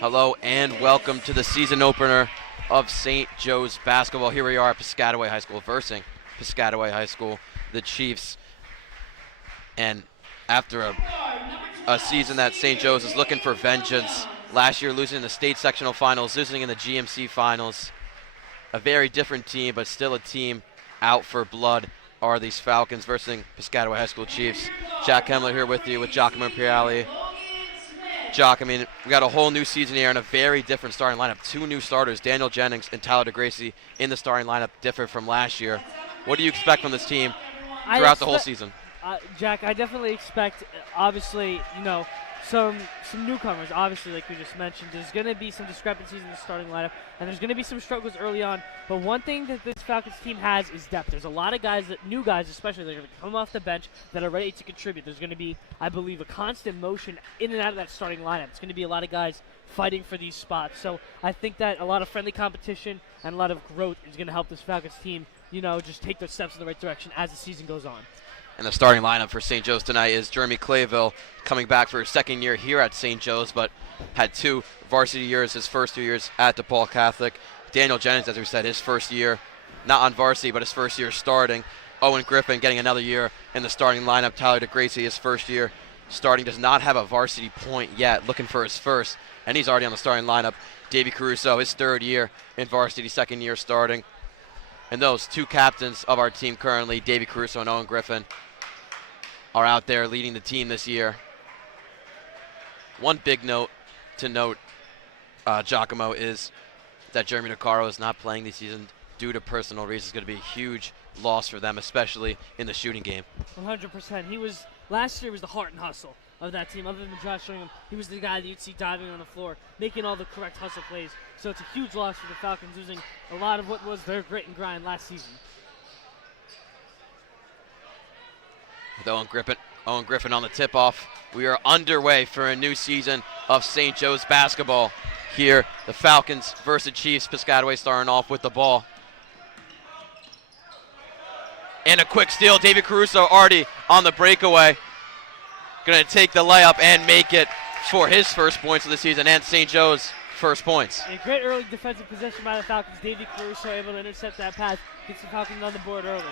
Hello and welcome to the season opener of St. Joe's basketball. Here we are at Piscataway High School versus Piscataway High School, the Chiefs. And after a season that St. Joe's is looking for vengeance, last year losing in the state sectional finals, losing in the GMC finals, a very different team, but still a team out for blood are these Falcons versus Piscataway High School Chiefs. Jack Hemler here with you with Giacomo Piali. Jock, I mean, we got a whole new season here and a very different starting lineup. Two new starters, Daniel Jennings and Tyler DeGracie in the starting lineup, different from last year. What do you expect from this team throughout the whole season? Jack, I definitely expect, obviously, some newcomers. Obviously, like we just mentioned, there's going to be some discrepancies in the starting lineup, and there's going to be some struggles early on. But one thing that this Falcons team has is depth. There's a lot of guys, new guys especially, that are going to come off the bench that are ready to contribute. There's going to be, I believe, a constant motion in and out of that starting lineup. It's going to be a lot of guys fighting for these spots. So I think that a lot of friendly competition and a lot of growth is going to help this Falcons team, just take those steps in the right direction as the season goes on. And the starting lineup for St. Joe's tonight is Jeremy Clayville, coming back for his second year here at St. Joe's, but had two varsity years, his first 2 years at DePaul Catholic. Daniel Jennings, as we said, his first year, not on varsity, but his first year starting. Owen Griffin getting another year in the starting lineup. Tyler DeGracie, his first year starting, does not have a varsity point yet, looking for his first, and he's already on the starting lineup. Davey Caruso, his third year in varsity, second year starting. And those two captains of our team currently, Davey Caruso and Owen Griffin, are out there leading the team this year. One big note to note, Giacomo, is that Jeremy DeCaro is not playing this season due to personal reasons. It's going to be a huge loss for them, especially in the shooting game. 100%. Last year was the heart and hustle of that team. Other than Josh Stringham, he was the guy that you'd see diving on the floor, making all the correct hustle plays. So it's a huge loss for the Falcons, losing a lot of what was their grit and grind last season. With Owen Griffin on the tip-off, we are underway for a new season of St. Joe's basketball. Here, the Falcons versus Chiefs. Piscataway starting off with the ball. And a quick steal. David Caruso already on the breakaway. Going to take the layup and make it for his first points of the season and St. Joe's first points. A great early defensive possession by the Falcons. David Caruso able to intercept that pass. Gets the Falcons on the board early.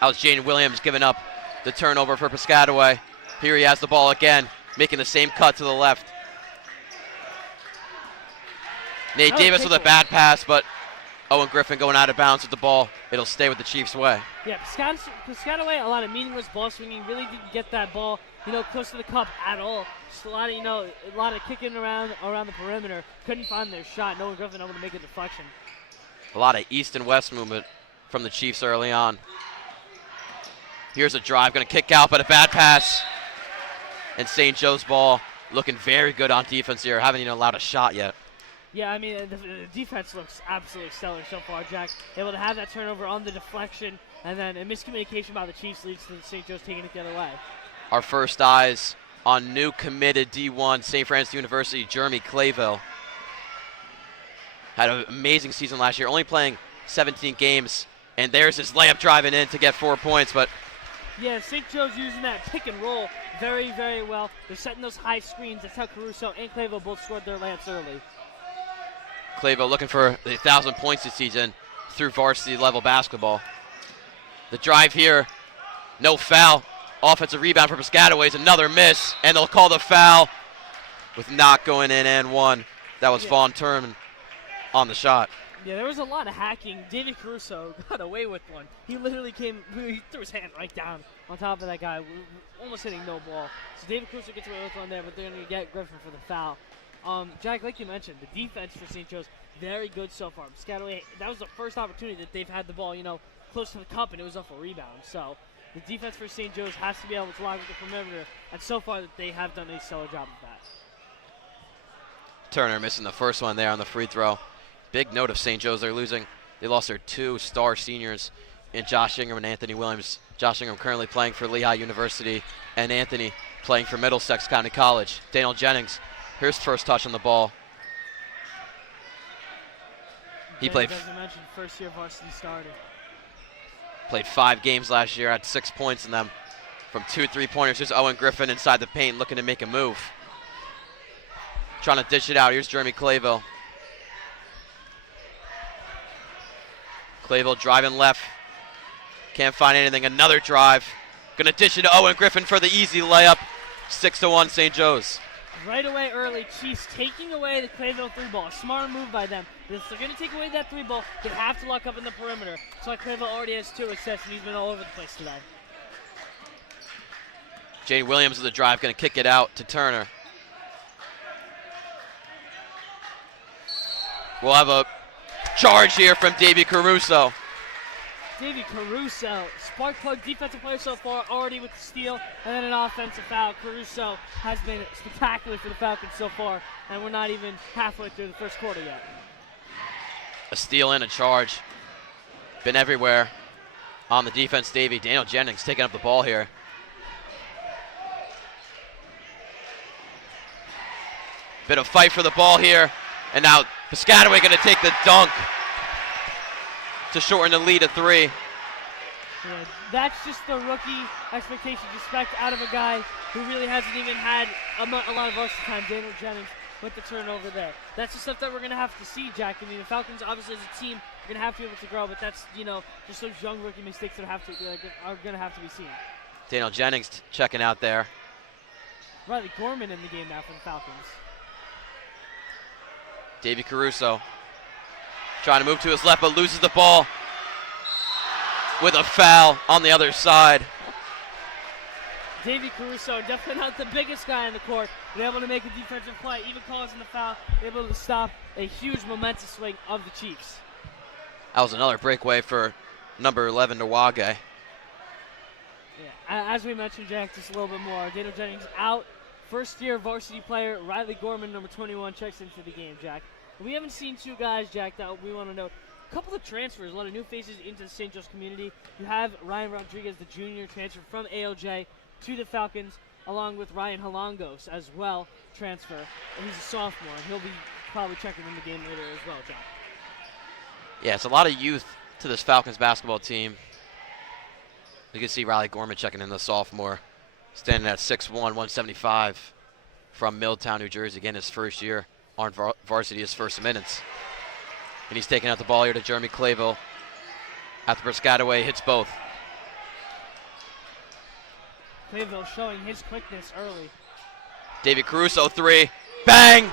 That was Jaden Williams giving up the turnover for Piscataway. Here he has the ball again, making the same cut to the left. Nate Davis with a bad pass, but Owen Griffin going out of bounds with the ball. It'll stay with the Chiefs' way. Yeah, Piscataway, a lot of meaningless ball swinging. Really didn't get that ball, close to the cup at all. Just a lot of kicking around the perimeter. Couldn't find their shot. Owen Griffin able to make a deflection. A lot of east and west movement from the Chiefs early on. Here's a drive, going to kick out, but a bad pass. And St. Joe's ball looking very good on defense here. Haven't even allowed a shot yet. Yeah, I mean, the defense looks absolutely stellar so far, Jack. Able to have that turnover on the deflection, and then a miscommunication by the Chiefs leads to St. Joe's taking it the other way. Our first eyes on new committed D1 St. Francis University, Jeremy Clayville. Had an amazing season last year, only playing 17 games, and there's his layup driving in to get 4 points, but yeah, St. Joe's using that pick and roll very, very well. They're setting those high screens. That's how Caruso and Clayville both scored their layups early. Clayville looking for the 1,000 points this season through varsity level basketball. The drive here, no foul. Offensive rebound for Piscataway is another miss, and they'll call the foul with not going in and one. That was Vaughn Turman on the shot. Yeah, there was a lot of hacking. David Caruso got away with one. He literally he threw his hand right down on top of that guy, almost hitting no ball. So David Caruso gets away with one there, but they're going to get Griffin for the foul. Jack, like you mentioned, the defense for St. Joe's, very good so far. Piscataway, that was the first opportunity that they've had the ball, close to the cup, and it was off a rebound. So the defense for St. Joe's has to be able to lock with the perimeter, and so far they have done a stellar job of that. Turner missing the first one there on the free throw. Big note of St. Joe's, they lost their two star seniors in Josh Ingram and Anthony Williams. Josh Ingram currently playing for Lehigh University, and Anthony playing for Middlesex County College. Daniel Jennings, here's first touch on the ball. He played, as I mentioned, first year varsity starter. Played 5 games last year, had 6 points in them from 2 3-pointers. Here's Owen Griffin inside the paint looking to make a move. trying to dish it out. Here's Jeremy Clayville. Clayville driving left. Can't find anything. Another drive. Gonna dish it to Owen Griffin for the easy layup. 6-1 St. Joe's. Right away early, Chiefs taking away the Clayville 3 ball. A smart move by them. If they're going to take away that 3 ball, they have to lock up in the perimeter. So Clayville already has 2 assists, and he's been all over the place today. Jane Williams with the drive, going to kick it out to Turner. We'll have a charge here from Davey Caruso. Davey Caruso, spark plug defensive player so far, already with the steal, and then an offensive foul. Caruso has been spectacular for the Falcons so far, and we're not even halfway through the first quarter yet. A steal and a charge. Been everywhere on the defense, Davey. Daniel Jennings taking up the ball here. Bit of fight for the ball here, and now Piscataway going to take the dunk to shorten the lead to 3. Yeah, that's just the rookie expectations you expect out of a guy who really hasn't even had a lot of varsity time, Daniel Jennings, with the turnover there. That's the stuff that we're going to have to see, Jack. I mean, the Falcons, obviously, as a team, are going to have to be able to grow, but that's, just those young rookie mistakes that are going to have to be seen. Daniel Jennings checking out there. Riley Gorman in the game now for the Falcons. Davey Caruso trying to move to his left, but loses the ball with a foul on the other side. Davey Caruso, definitely not the biggest guy in the court, but able to make a defensive play, even causing the foul, able to stop a huge momentous swing of the Chiefs. That was another breakaway for number 11, Nwage. Yeah, as we mentioned, Jack, just a little bit more. Daniel Jennings out. First-year varsity player Riley Gorman, number 21, checks into the game, Jack. We haven't seen 2 guys, Jack, that we want to note. A couple of transfers, a lot of new faces into the St. Joe's community. You have Ryan Rodriguez, the junior, transfer from ALJ to the Falcons, along with Ryan Halongos as well, transfer. And he's a sophomore, and he'll be probably checking in the game later as well, Jack. Yeah, it's a lot of youth to this Falcons basketball team. You can see Riley Gorman checking in, the sophomore, standing at 6'1", 175 from Milltown, New Jersey. Again, his first year on varsity, his first minutes. And he's taking out the ball here to Jeremy Clayville. After Piscataway hits both. Clayville showing his quickness early. Davey Caruso 3. Bang!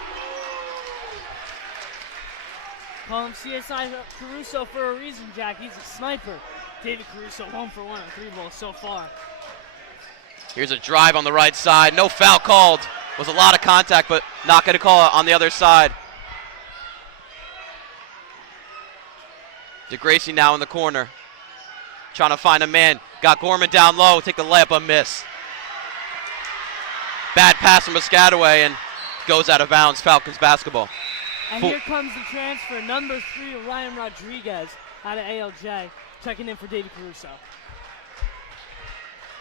Call him CSI Caruso for a reason, Jack. He's a sniper. Davey Caruso 1 for 1 on 3 balls so far. Here's a drive on the right side. No foul called. Was a lot of contact, but not going to call it on the other side. DeGracie now in the corner. Trying to find a man. Got Gorman down low. Take the layup, a miss. Bad pass from Piscataway and goes out of bounds. Falcons basketball. And here comes the transfer, number 3, Ryan Rodriguez out of ALJ, checking in for Davey Caruso.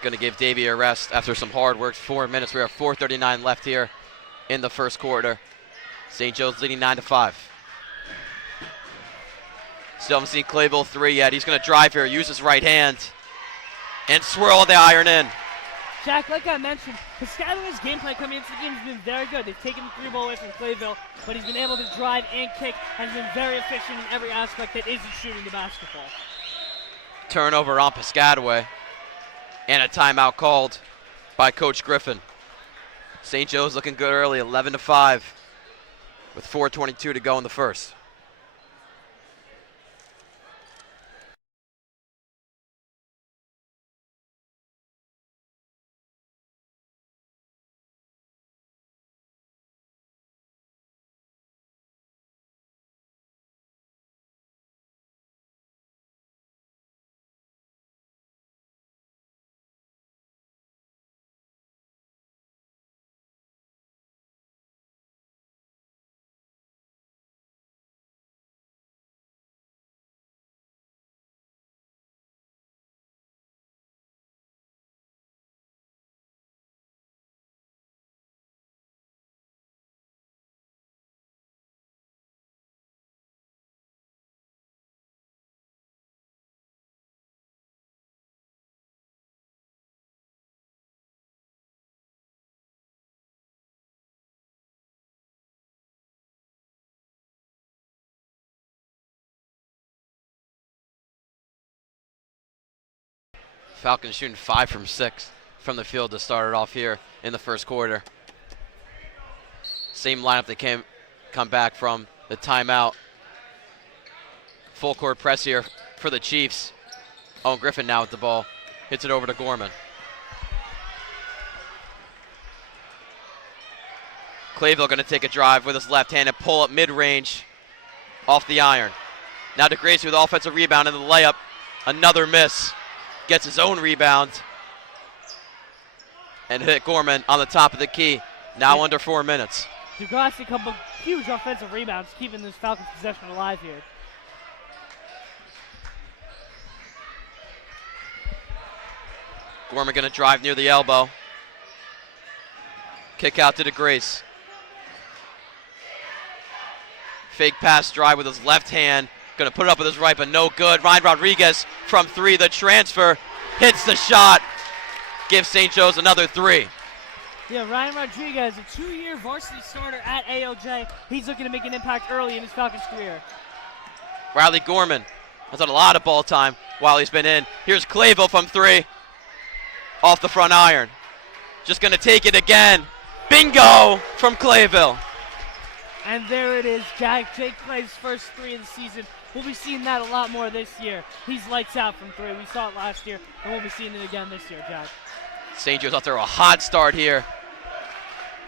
Going to give Davey a rest after some hard work. 4 minutes. We have 4:39 left here in the first quarter. St. Joe's leading 9-5. Still haven't seen Clayville 3 yet. He's going to drive here, use his right hand, and swirl the iron in. Jack, like I mentioned, Piscataway's game plan coming into the game has been very good. They've taken the 3 ball away from Clayville, but he's been able to drive and kick and has been very efficient in every aspect that isn't shooting the basketball. Turnover on Piscataway. And a timeout called by Coach Griffin. St. Joe's looking good early, 11-5, with 4:22 to go in the first. Falcons shooting 5 from 6 from the field to start it off here in the first quarter. Same lineup they come back from the timeout. Full court press here for the Chiefs. Owen Griffin now with the ball. Hits it over to Gorman. Clayville going to take a drive with his left hand and pull up mid-range off the iron. Now DeGracy with offensive rebound and the layup. Another miss. Gets his own rebound. And hit Gorman on the top of the key. Now under 4 minutes. DeGracy a couple huge offensive rebounds, keeping this Falcons possession alive here. Gorman going to drive near the elbow. Kick out to DeGracy. Fake pass drive with his left hand. Going to put it up with his right, but no good. Ryan Rodriguez from 3, the transfer. Hits the shot. Gives St. Joe's another 3. Yeah, Ryan Rodriguez, a 2-year varsity starter at AOJ. He's looking to make an impact early in his Falcons career. Riley Gorman has had a lot of ball time while he's been in. Here's Clayville from 3. Off the front iron. Just going to take it again. Bingo from Clayville. And there it is, Jack. Jake Clay's first 3 of the season. We'll be seeing that a lot more this year. He's lights out from 3. We saw it last year, and we'll be seeing it again this year, Jack. St. Joe's out there a hot start here.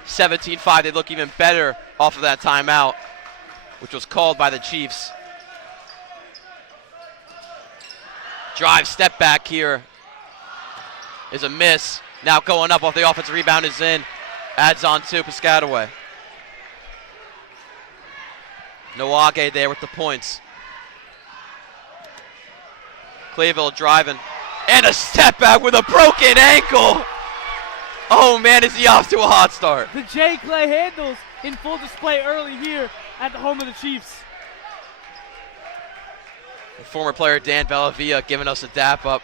17-5. They look even better off of that timeout, which was called by the Chiefs. Drive, step back here is a miss. Now going up off the offensive rebound is in. Adds on to Piscataway. Noage there with the points. Clayville driving. And a step back with a broken ankle. Oh man, is he off to a hot start. The Jay Clay handles in full display early here at the home of the Chiefs. Former player Dan Bellavia giving us a dap up.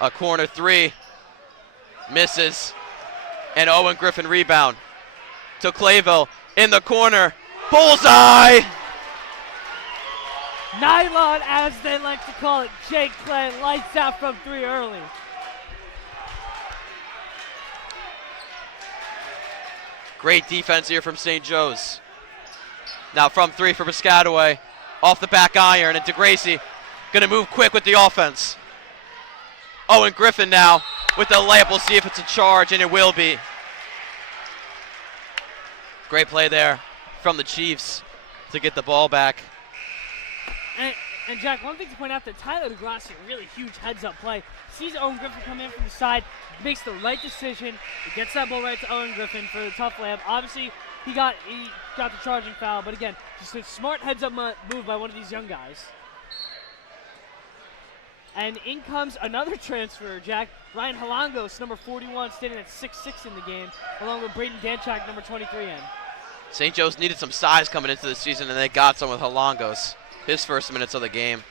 A corner 3. Misses. And Owen Griffin rebound. To Clayville in the corner. Bullseye! Nylon, as they like to call it. Jake Clay lights out from 3 early. Great defense here from St. Joe's. Now from 3 for Piscataway. Off the back iron, and DeGracy going to move quick with the offense. Owen Griffin now with the layup. We'll see if it's a charge, and it will be. Great play there from the Chiefs to get the ball back. And Jack, one thing to point out that Tyler DeGracy, a really huge heads-up play, sees Owen Griffin come in from the side, makes the right decision, gets that ball right to Owen Griffin for the tough layup. Obviously, he got the charging foul, but again, just a smart heads-up move by one of these young guys. And in comes another transfer, Jack. Ryan Halangos, number 41, standing at 6'6" in the game, along with Braden Danchak, number 23 in. St. Joe's needed some size coming into the season, and they got some with Halangos. His first minutes of the game.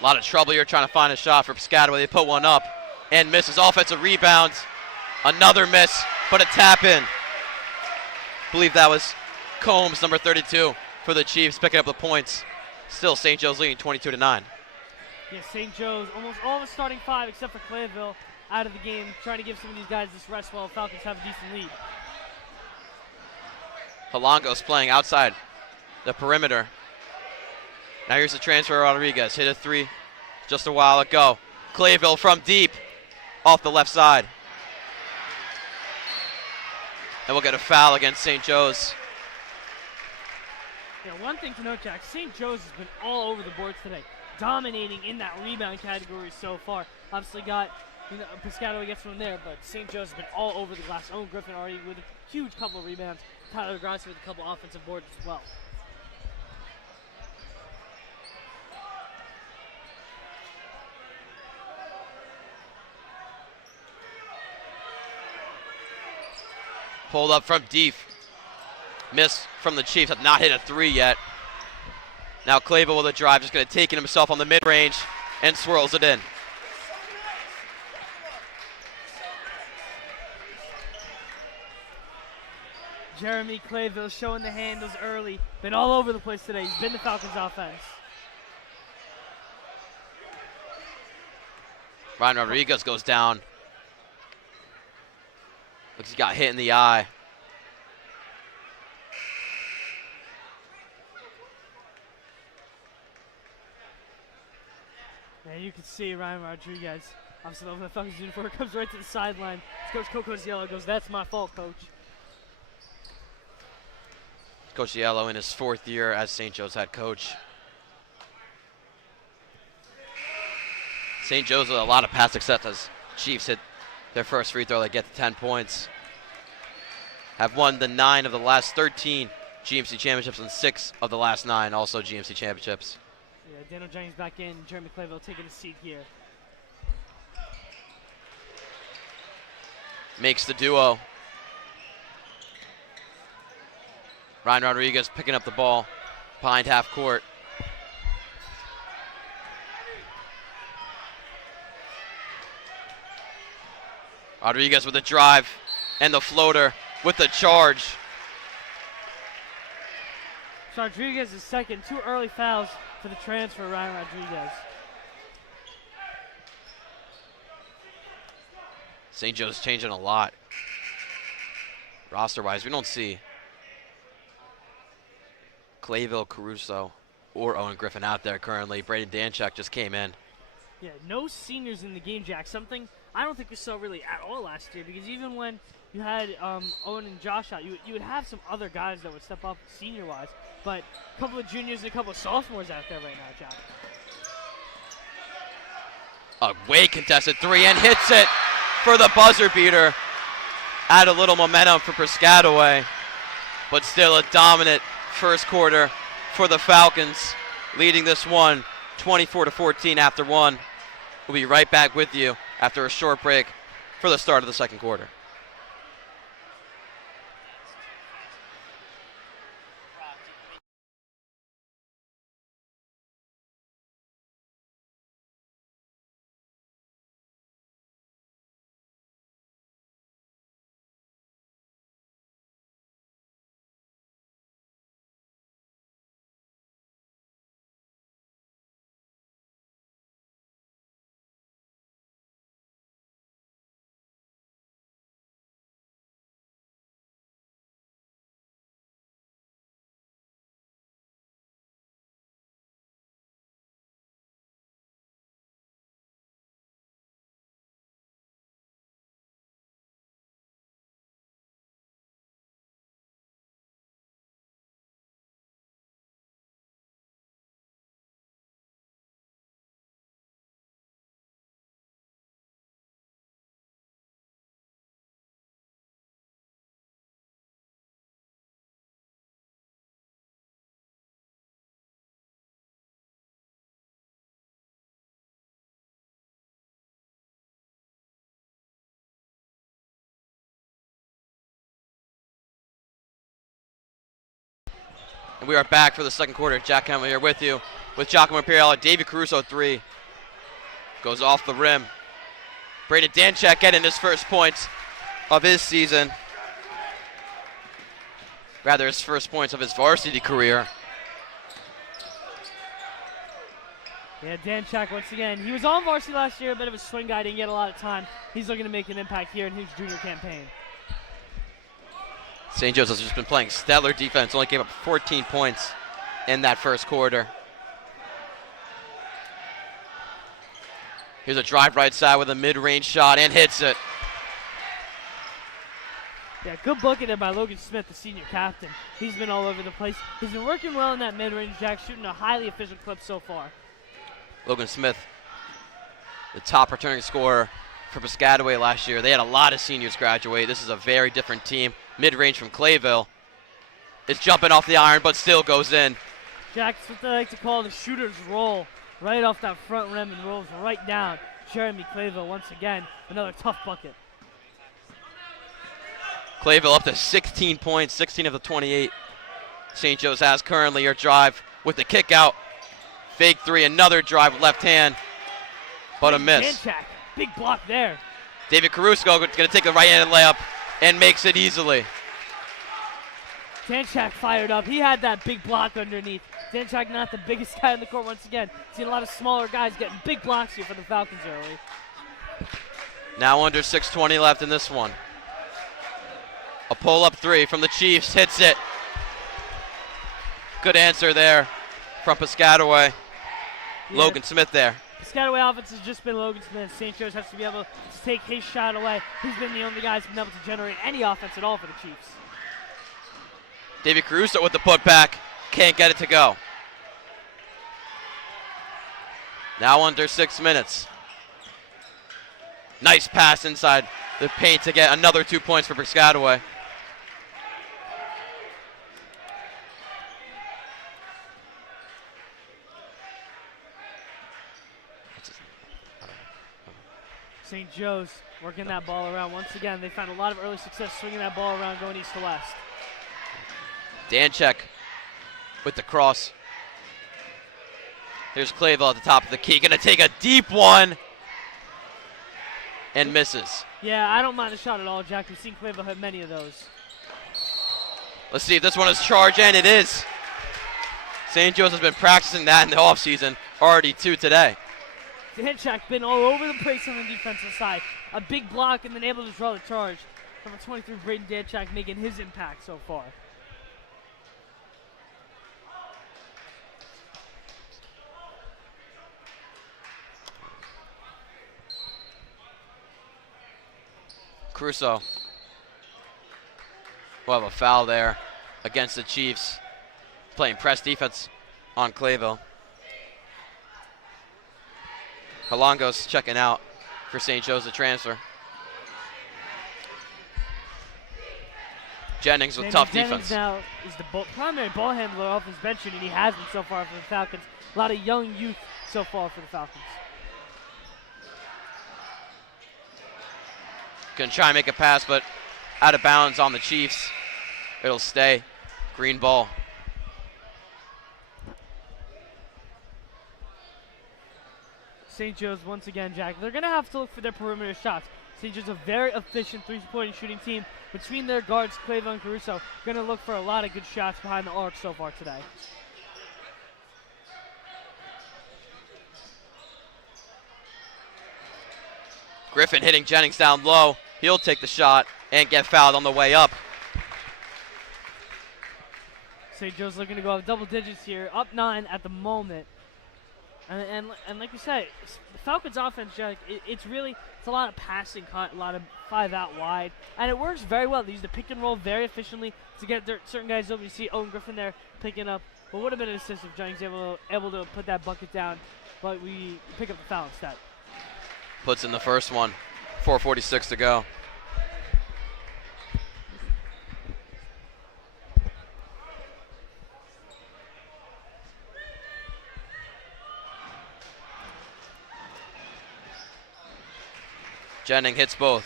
A lot of trouble here trying to find a shot for Piscataway. They put one up and misses. Offensive rebound. Another miss, but a tap in. Believe that was Combs, number 32, for the Chiefs, picking up the points. Still St. Joe's leading 22-9. Yeah, St. Joe's, almost all the starting 5 except for Clayville out of the game, trying to give some of these guys this rest while the Falcons have a decent lead. Halangos playing outside the perimeter. Now here's the transfer. Rodriguez hit a 3 just a while ago. Clayville from deep off the left side. And we'll get a foul against St. Joe's. Yeah, one thing to note, Jack, St. Joe's has been all over the boards today, dominating in that rebound category so far. Obviously got, Piscataway gets one there, but St. Joe's has been all over the glass. Owen Griffin already with a huge couple of rebounds. Tyler DeGracy with a couple offensive boards as well. Pulled up from deep. Miss from the Chiefs. Have not hit a 3 yet. Now Clayville with a drive. Just going to take it himself on the mid-range and swirls it in. Jeremy Clayville showing the handles early. Been all over the place today. He's been the Falcons' offense. Ryan Rodriguez goes down. Looks like he got hit in the eye. And you can see Ryan Rodriguez, obviously over the Falcons uniform, comes right to the sideline. Coach Coco's yellow goes, "That's my fault, coach." Coach Yellow in his 4th year as St. Joe's head coach. St. Joe's with a lot of pass success as Chiefs hit their first free throw. They get to 10 points. Have won the 9 of the last 13 GMC championships and 6 of the last 9 also GMC championships. Yeah, Daniel Jennings back in. Jeremy Clayville taking a seat here. Makes the duo. Ryan Rodriguez picking up the ball behind half court. Rodriguez with the drive and the floater with the charge. So Rodriguez is second. 2 early fouls for the transfer, Ryan Rodriguez. St. Joe's changing a lot. Roster-wise, we don't see Clayville, Caruso, or Owen Griffin out there currently. Braden Danchuk just came in. Yeah, no seniors in the game, Jack. Something I don't think we saw really at all last year, because even when you had Owen and Josh out, you would have some other guys that would step up senior-wise, but a couple of juniors and a couple of sophomores out there right now, Jack. A way contested 3 and hits it for the buzzer beater. Add a little momentum for Piscataway, but still a dominant first quarter for the Falcons, leading this one 24-14 after 1. We'll be right back with you after a short break for the start of the second quarter. And we are back for the second quarter. Jack Campbell here with you with Giacomo Imperiale. Davey Caruso 3 goes off the rim. Braden Danchuk getting his first points of his season. Rather, his first points of his varsity career. Yeah, Danchuk once again. He was on varsity last year, a bit of a swing guy, didn't get a lot of time. He's looking to make an impact here in his junior campaign. St. Joe's has just been playing stellar defense, only gave up 14 points in that first quarter. Here's a drive right side with a mid-range shot and hits it. Yeah, good booking by Logan Smith, the senior captain. He's been all over the place. He's been working well in that mid-range, Jack, shooting a highly efficient clip so far. Logan Smith, the top returning scorer for Piscataway last year. They had a lot of seniors graduate. This is a very different team. Mid-range from Clayville. It's jumping off the iron, but still goes in. Jack, it's what they like to call the shooter's roll. Right off that front rim and rolls right down. Jeremy Clayville once again, another tough bucket. Clayville up to 16 points, 16 of the 28 St. Joe's has currently. Your drive with the kick out. Fake 3, another drive with left hand, but a miss. Danchuk, big block there. David Caruso going to take the right-handed layup and makes it easily. Danchak fired up. He had that big block underneath. Danchak not the biggest guy in the court once again. Seen a lot of smaller guys getting big blocks here for the Falcons early. Now under 6:20 left in this one. A pull-up three from the Chiefs, hits it. Good answer there from Piscataway. Yeah. Logan Smith there. Piscataway offense has just been Logan Smith. St. Joe's has to be able to take his shot away. He's been the only guy who's been able to generate any offense at all for the Chiefs. Davey Caruso with the putback. Can't get it to go. Now under 6 minutes. Nice pass inside the paint to get another 2 points for Piscataway. St. Joe's working that ball around. Once again, they found a lot of early success swinging that ball around going east to west. Danchak with the cross. Here's Clayville at the top of the key. Gonna take a deep one. And misses. Yeah, I don't mind the shot at all, Jack. We've seen Clayville hit many of those. Let's see if this one is charged, and it is. St. Joe's has been practicing that in the offseason. Already 2 today. Danchak been all over the place on the defensive side. A big block and then able to draw the charge. Number 23, Braden Danchak, making his impact so far. Caruso will have a foul there against the Chiefs. Playing press defense on Clayville. Halongo's checking out for St. Joe's to transfer. Jennings with tough Jennings defense. now is the primary ball handler off his bench, and he has been so far for the Falcons. A lot of young youth so far for the Falcons. Gonna try and make a pass, but out of bounds on the Chiefs. It'll stay. Green ball. St. Joe's once again, Jack. They're going to have to look for their perimeter shots. St. Joe's a very efficient three-point shooting team. Between their guards, Clayville and Caruso, going to look for a lot of good shots behind the arc so far today. Griffin hitting Jennings down low. He'll take the shot and get fouled on the way up. St. Joe's looking to go up double digits here, up 9 at the moment. And like you said, the Falcons' offense, Jack, it's a lot of passing, a lot of 5 out wide, and it works very well. They use the pick and roll very efficiently to get certain guys open. You see Owen Griffin there picking up. What would have been an assist if Jennings able to put that bucket down, but we pick up the foul instead. Puts in the first one. 4:46 to go. Jennings hits both.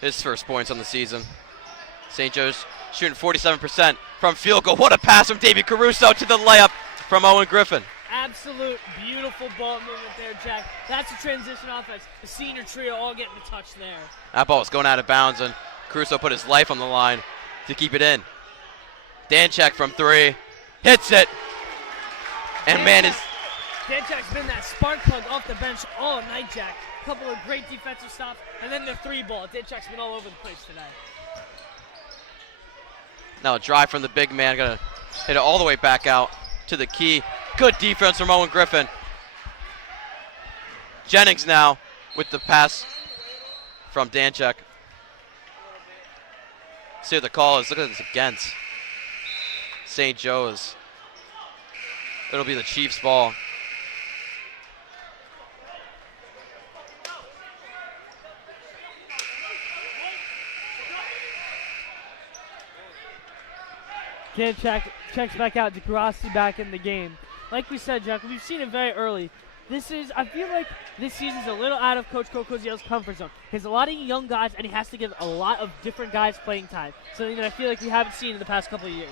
His first points on the season. St. Joe's shooting 47% from field goal. What a pass from Davey Caruso to the layup from Owen Griffin. Absolute beautiful ball movement there, Jack. That's a transition offense. The senior trio all getting the touch there. That ball was going out of bounds, and Caruso put his life on the line to keep it in. Danchak from 3. Hits it. And Danchak's been that spark plug off the bench all night, Jack. Couple of great defensive stops, and then the 3 ball. Danchak's been all over the place today. Now a drive from the big man, gonna hit it all the way back out to the key. Good defense from Owen Griffin. Jennings now with the pass from Danchak. See what the call is. Look at this against St. Joe's. It'll be the Chiefs' ball. Danchak checks back out. DeGrassi back in the game. Like we said, Jack, we've seen it very early. I feel like this season's a little out of Coach Koziel's comfort zone. He has a lot of young guys, and he has to give a lot of different guys playing time. Something that I feel like we haven't seen in the past couple of years.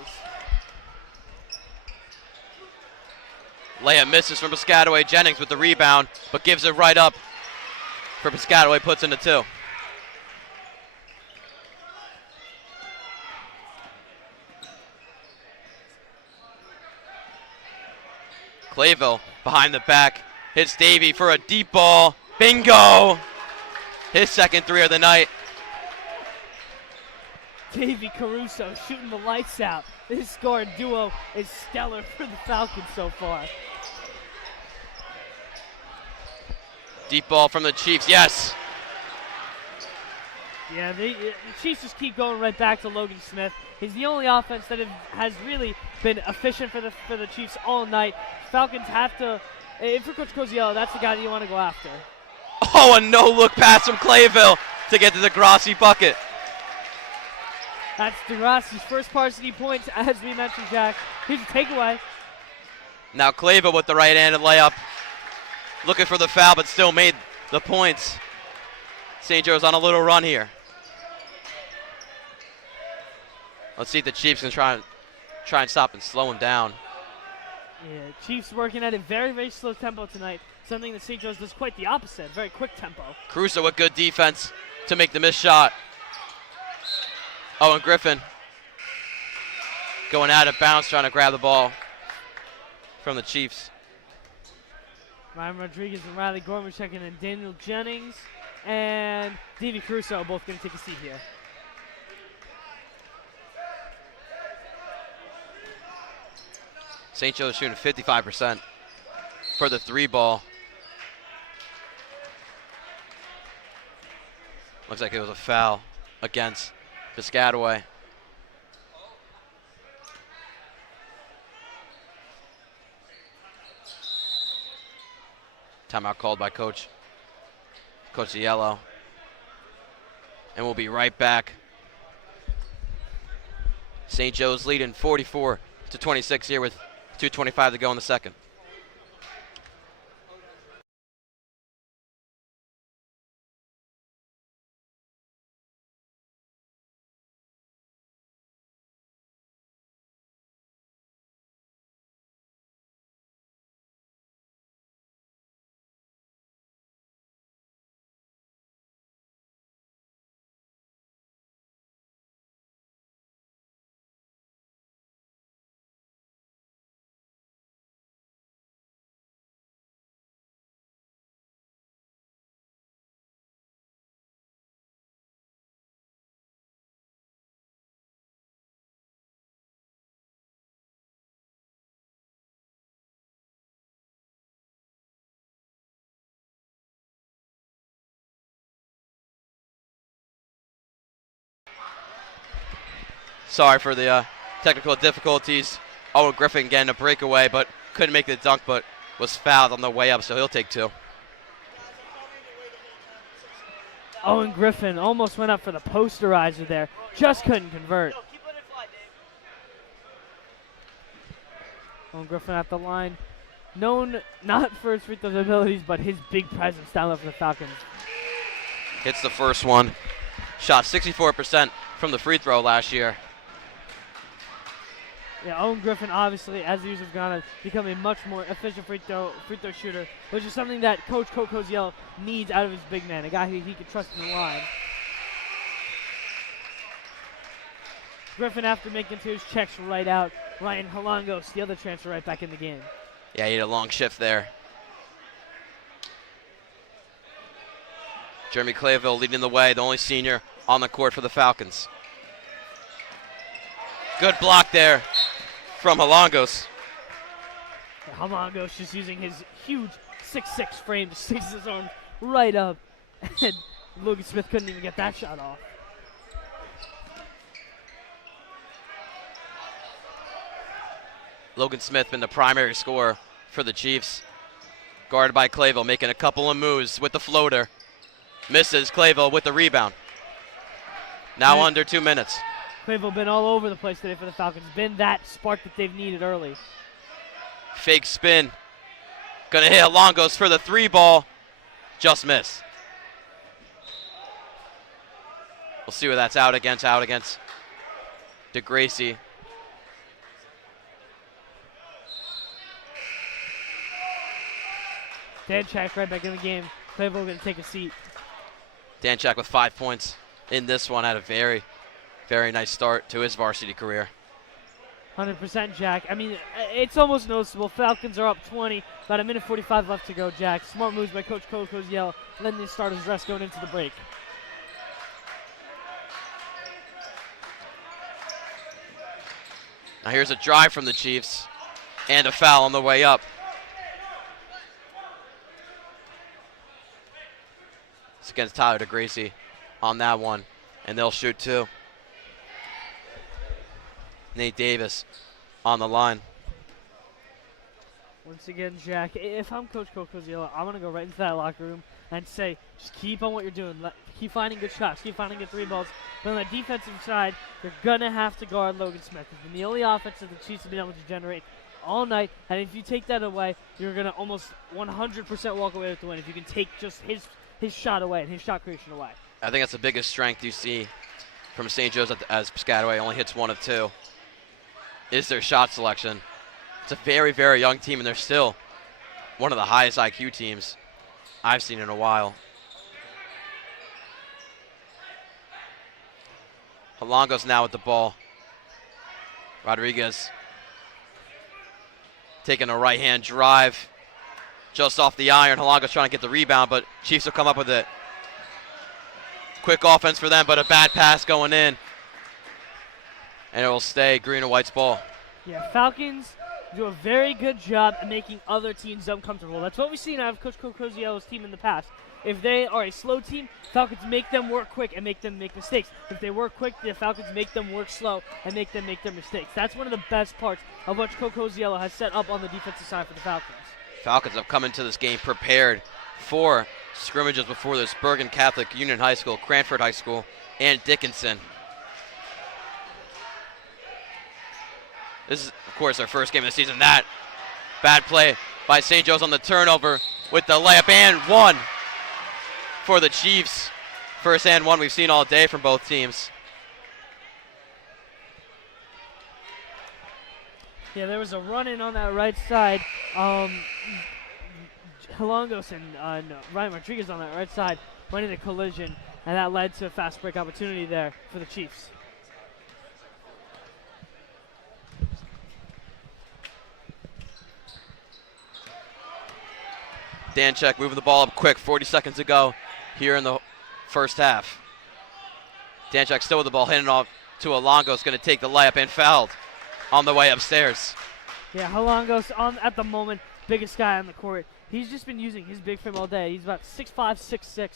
Layup misses from Piscataway. Jennings with the rebound, but gives it right up for Piscataway. Puts in the 2. Clayville behind the back, hits Davey for a deep ball. Bingo! His second three of the night. Davey Caruso shooting the lights out. This scoring duo is stellar for the Falcons so far. Deep ball from the Chiefs, yes! Yeah, the Chiefs just keep going right back to Logan Smith. He's the only offense that has really been efficient for the Chiefs all night. Falcons have to, if you're Coach Coziello, that's the guy that you want to go after. Oh, a no-look pass from Clayville to get to the Grossi bucket. That's DeGrassi's first varsity points, as we mentioned, Jack. Here's a takeaway. Now Clayville with the right-handed layup. Looking for the foul, but still made the points. St. Joe's on a little run here. Let's see if the Chiefs can try and stop and slow him down. Yeah, Chiefs working at a very, very slow tempo tonight. Something that St. Joe's does quite the opposite, very quick tempo. Caruso with good defense to make the missed shot. Owen Griffin going out of bounds, trying to grab the ball from the Chiefs. Ryan Rodriguez and Riley Gorman checking in. Daniel Jennings and Davey Caruso both going to take a seat here. St. Joe's shooting 55% for the three ball. Looks like it was a foul against Piscataway. Timeout called by Coach Yellow. And we'll be right back. St. Joe's leading 44-26 here with 2:25 to go in the second. Sorry for the technical difficulties. Owen Griffin getting a breakaway, but couldn't make the dunk, but was fouled on the way up, so he'll take two. Owen Griffin almost went up for the posterizer there. Just couldn't convert. Owen Griffin at the line. Known not for his free throw abilities, but his big presence down there for the Falcons. Hits the first one. Shot 64% from the free throw last year. Yeah, Owen Griffin, obviously, as the years have gone, has become a much more efficient free throw shooter, which is something that Coach Koziel needs out of his big man, a guy who he can trust in the line. Griffin, after making two, checks right out. Ryan Halangos, the other transfer, right back in the game. Yeah, he had a long shift there. Jeremy Clayville leading the way, the only senior on the court for the Falcons. Good block there from Halangos. Halangos just using his huge 6'6" frame to six his arm right up. And Logan Smith couldn't even get that shot off. Logan Smith been the primary scorer for the Chiefs. Guarded by Clayville, making a couple of moves with the floater. Misses. Clayville with the rebound. Now under 2 minutes. Clayville been all over the place today for the Falcons. Been that spark that they've needed early. Fake spin. Gonna hit Halangos for the three ball. Just miss. We'll see where that's out against DeGracie. Danchak right back in the game. Clayville going to take a seat. Danchak with 5 points in this one. Had a very, very nice start to his varsity career. 100%, Jack. I mean, it's almost noticeable. Falcons are up 20, about a minute 45 left to go, Jack. Smart moves by Coach Koziel, letting the starters rest going into the break. Now here's a drive from the Chiefs, and a foul on the way up. It's against Tyler DeGracie on that one, and they'll shoot two. Nate Davis on the line. Once again, Jack, if I'm Coach Koziel, I'm going to go right into that locker room and say, just keep on what you're doing. Keep finding good shots. Keep finding good three balls. But on the defensive side, you're going to have to guard Logan Smith. It's been the only offense that the Chiefs have been able to generate all night. And if you take that away, you're going to almost 100% walk away with the win if you can take just his shot away and his shot creation away. I think that's the biggest strength you see from St. Joe's as Piscataway only hits 1 of 2, is their shot selection. It's a very, very young team, and they're still one of the highest IQ teams I've seen in a while. Halongo's now with the ball. Rodriguez taking a right-hand drive just off the iron. Halongo's trying to get the rebound, but Chiefs will come up with it. Quick offense for them, but a bad pass going in. And it will stay green and white's ball. Yeah, Falcons do a very good job at making other teams uncomfortable. That's what we've seen out of Coach Koziel's team in the past. If they are a slow team, Falcons make them work quick and make them make mistakes. If they work quick, the Falcons make them work slow and make them make their mistakes. That's one of the best parts of what Coach Koziel has set up on the defensive side for the Falcons. Falcons have come into this game prepared for scrimmages before this: Bergen Catholic Union High School, Cranford High School, and Dickinson. This is, of course, our first game of the season. That bad play by St. Joe's on the turnover with the layup, and one for the Chiefs. First and one we've seen all day from both teams. Yeah, there was a run-in on that right side. Halongos and Ryan Rodriguez on that right side went into collision, and that led to a fast break opportunity there for the Chiefs. Danchek moving the ball up quick, 40 seconds to go here in the first half. Danchek still with the ball, handing off to Halongos, going to take the layup and fouled on the way upstairs. Yeah, Halongos at the moment, biggest guy on the court. He's just been using his big frame all day. He's about 6'5", 6'6",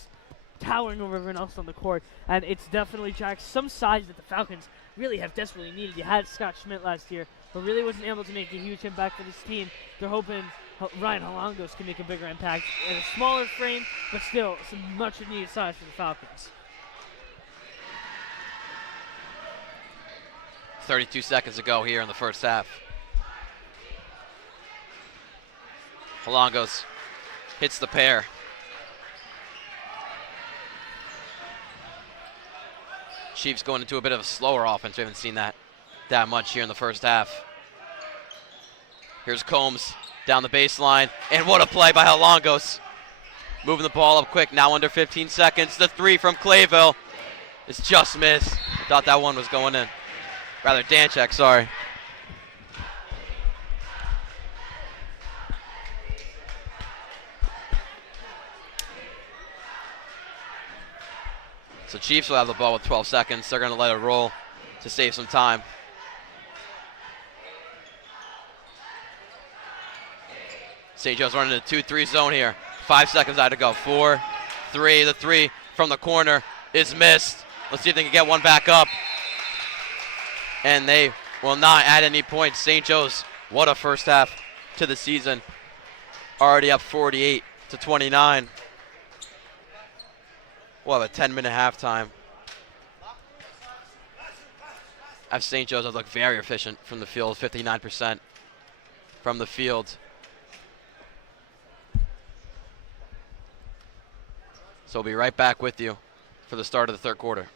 towering over everyone else on the court. And it's definitely, Jack, some size that the Falcons really have desperately needed. You had Scott Schmidt last year, but really wasn't able to make a huge impact for this team. They're hoping Ryan Halongos can make a bigger impact in a smaller frame, but still some much needed size for the Falcons. 32 seconds to go here in the first half. Halongos hits the pair. Chiefs going into a bit of a slower offense. We haven't seen that much here in the first half. Here's Combs down the baseline, and what a play by Halongos. Moving the ball up quick, now under 15 seconds. The three from Clayville is just missed. I thought that one was going in. Rather, Danchek, sorry. So Chiefs will have the ball with 12 seconds. They're going to let it roll to save some time. St. Joe's running a 2-3 zone here. 5 seconds out to go. 4, 3. The three from the corner is missed. Let's see if they can get one back up. And they will not add any points. St. Joe's, what a first half to the season. Already up 48-29. We'll have a 10-minute halftime. St. Joe's have looked very efficient from the field, 59% from the field. So we'll be right back with you for the start of the third quarter.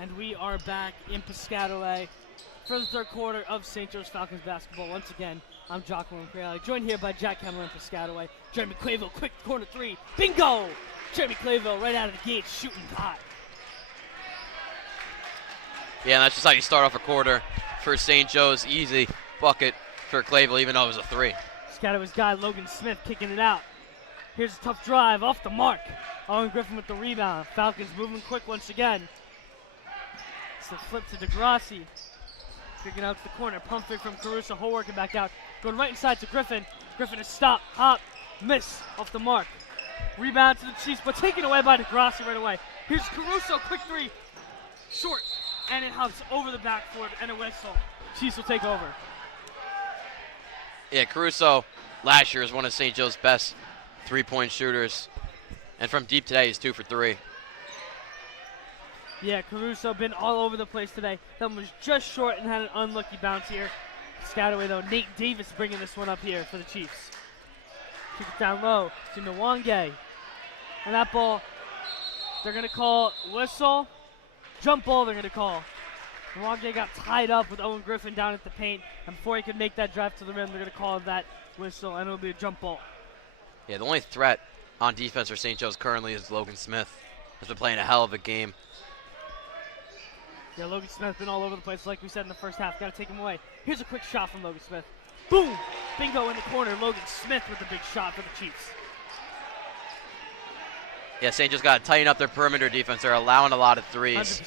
And we are back in Piscataway for the third quarter of St. Joe's Falcons basketball. Once again, I'm Jocelyn Creale, joined here by Jack Kemmler in Piscataway. Jeremy Clayville, quick corner three. Bingo! Jeremy Clayville right out of the gate, shooting hot. Yeah, and that's just how you start off a quarter for St. Joe's. Easy bucket for Clayville, even though it was a three. Piscataway's guy, Logan Smith, kicking it out. Here's a tough drive off the mark. Owen Griffin with the rebound. Falcons moving quick once again. It's the flip to DeGrassi. Kicking out to the corner. Pump fake from Caruso. Hole working back out. Going right inside to Griffin. Griffin is stopped. Hop. Miss off the mark. Rebound to the Chiefs, but taken away by DeGrassi right away. Here's Caruso. Quick three. Short. And it hops over the backboard and a whistle. Chiefs will take over. Yeah, Caruso last year is one of St. Joe's best three-point shooters. And from deep today, he's 2 for 3. Yeah, Caruso been all over the place today. That one was just short and had an unlucky bounce here. Piscataway though, Nate Davis bringing this one up here for the Chiefs. Kick it down low to Nwange. And that ball, they're going to call whistle. Jump ball they're going to call. Nwange got tied up with Owen Griffin down at the paint. And before he could make that drive to the rim, they're going to call that whistle, and it'll be a jump ball. Yeah, the only threat on defense for St. Joe's currently is Logan Smith. Has been playing a hell of a game. Yeah, Logan Smith been all over the place, like we said in the first half. Got to take him away. Here's a quick shot from Logan Smith. Boom! Bingo in the corner. Logan Smith with the big shot for the Chiefs. Yeah, St. Joe's got to tighten up their perimeter defense. They're allowing a lot of threes.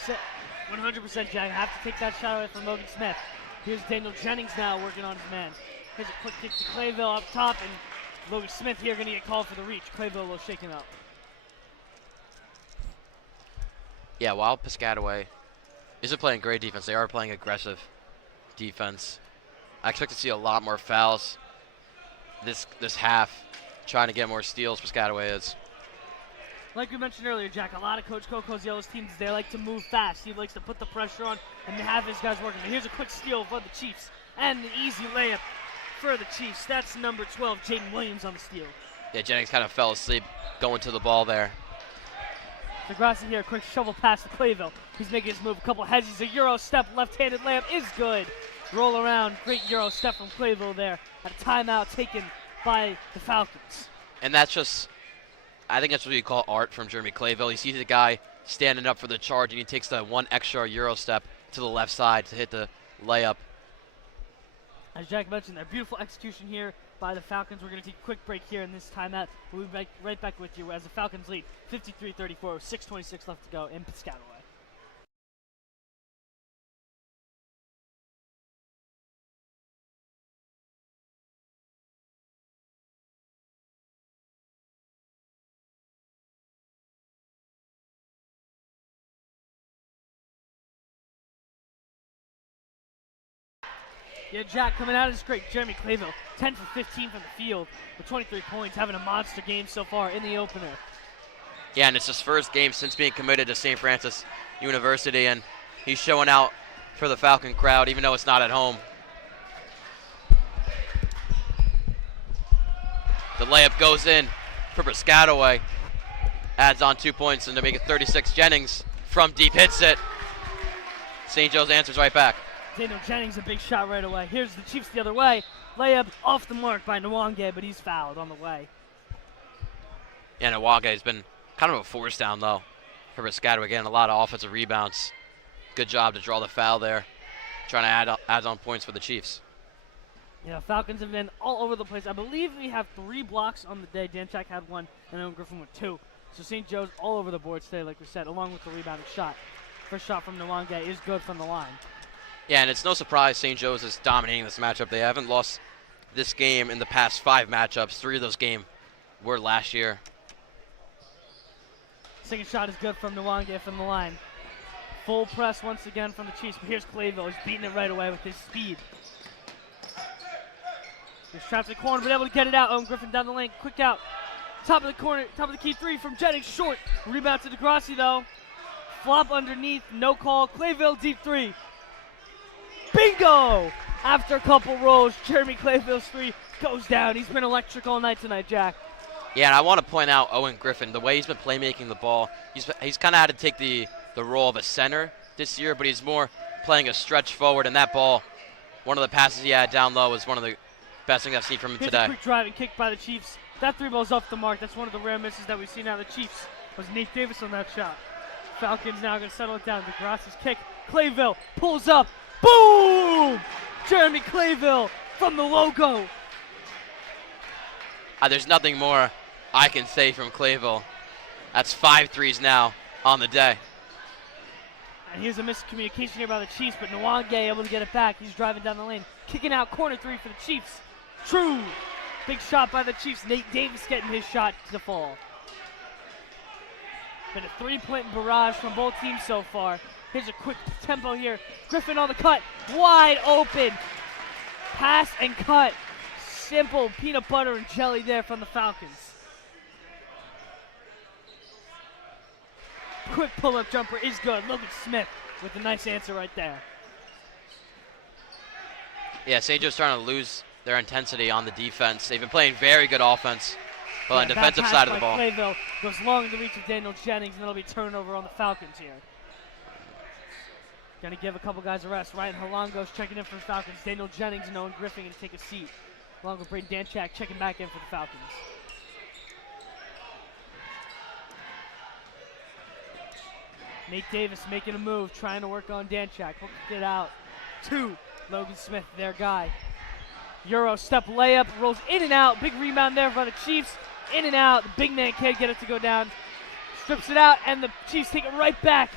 100%, Jack. I have to take that shot away from Logan Smith. Here's Daniel Jennings now working on his man. Here's a quick kick to Clayville up top, and Logan Smith here going to get called for the reach. Clayville will shake him up. Yeah, while Piscataway isn't playing great defense, they are playing aggressive defense. I expect to see a lot more fouls this half, trying to get more steals. Piscataway is. Like we mentioned earlier, Jack, a lot of Coach Coco's Yellow's teams, they like to move fast. He likes to put the pressure on and have his guys working. But here's a quick steal for the Chiefs and an easy layup for the Chiefs. That's number 12, Jaden Williams on the steal. Yeah, Jennings kind of fell asleep going to the ball there. DeGrassi here, quick shovel pass to Clayville. He's making his move, a couple heads. He's a Euro step, left-handed layup is good. Roll around, great Euro step from Clayville there. At a timeout taken by the Falcons. And that's just, I think that's what you call art from Jeremy Clayville. He sees a guy standing up for the charge, and he takes the one extra Euro step to the left side to hit the layup. As Jack mentioned, a beautiful execution here by the Falcons. We're going to take a quick break here in this timeout. We'll be right back with you as the Falcons lead 53-34, 6:26 left to go in Piscataway. Yeah, Jack, coming out of this great. Jeremy Clayville, 10 for 15 from the field with 23 points, having a monster game so far in the opener. Yeah, and it's his first game since being committed to St. Francis University, and he's showing out for the Falcon crowd, even though it's not at home. The layup goes in for Piscataway. Adds on 2 points, and to make it 36, Jennings from deep hits it. St. Joe's answers right back. Daniel Jennings, a big shot right away. Here's the Chiefs the other way. Layup off the mark by Nwange, but he's fouled on the way. Yeah, Nwange has been kind of a force down low for Piscataway. Again, a lot of offensive rebounds. Good job to draw the foul there. Trying to add on points for the Chiefs. Yeah, Falcons have been all over the place. I believe we have 3 blocks on the day. Danchak had 1, and Owen Griffin with 2. So St. Joe's all over the board today, like we said, along with the rebounding shot. First shot from Nwange is good from the line. Yeah, and it's no surprise St. Joe's is dominating this matchup. They haven't lost this game in the past 5 matchups. 3 of those games were last year. Second shot is good from Nwange from the line. Full press once again from the Chiefs, but here's Clayville. He's beating it right away with his speed. He's trapped in the corner, but able to get it out. Owen Griffin down the lane, quick out. Top of the corner, top of the key 3 from Jennings, short. Rebound to DeGrassi though. Flop underneath, no call. Clayville deep 3. Bingo! After a couple rolls, Jeremy Clayville's 3 goes down. He's been electric all night tonight, Jack. Yeah, and I want to point out Owen Griffin, the way he's been playmaking the ball. He's kind of had to take the role of a center this year, but he's more playing a stretch forward, and that ball, one of the passes he had down low, was one of the best things I've seen from him Here's today. a quick driving kick by the Chiefs. That 3-ball's off the mark. That's one of the rare misses that we've seen out of the Chiefs. Was Nate Davis on that shot. Falcons now going to settle it down. DeGrasse's kick. Clayville pulls up. Boom! Jeremy Clayville from the logo. There's nothing more I can say from Clayville. That's 5 threes now on the day. And here's a miscommunication here by the Chiefs, but Nwange able to get it back. He's driving down the lane. Kicking out corner 3 for the Chiefs. True. Big shot by the Chiefs. Nate Davis getting his shot to fall. Been a 3-point barrage from both teams so far. Here's a quick tempo here. Griffin on the cut. Wide open. Pass and cut. Simple peanut butter and jelly there from the Falcons. Quick pull-up jumper is good. Logan Smith with a nice answer right there. Yeah, St. Joe's trying to lose their intensity on the defense. They've been playing very good offense, but on the defensive side of the ball. Clayville goes long in the reach of Daniel Jennings, and it'll be turnover on the Falcons here. Gonna give a couple guys a rest. Ryan Halongos checking in for the Falcons. Daniel Jennings and Owen Griffin gonna take a seat. Along with Braden Danchak checking back in for the Falcons. Nate Davis making a move, trying to work on Danchak. Hook it out. 2. Logan Smith, their guy. Euro step layup, rolls in and out. Big rebound there by the Chiefs. In and out. The big man can't get it to go down. Strips it out, and the Chiefs take it right back.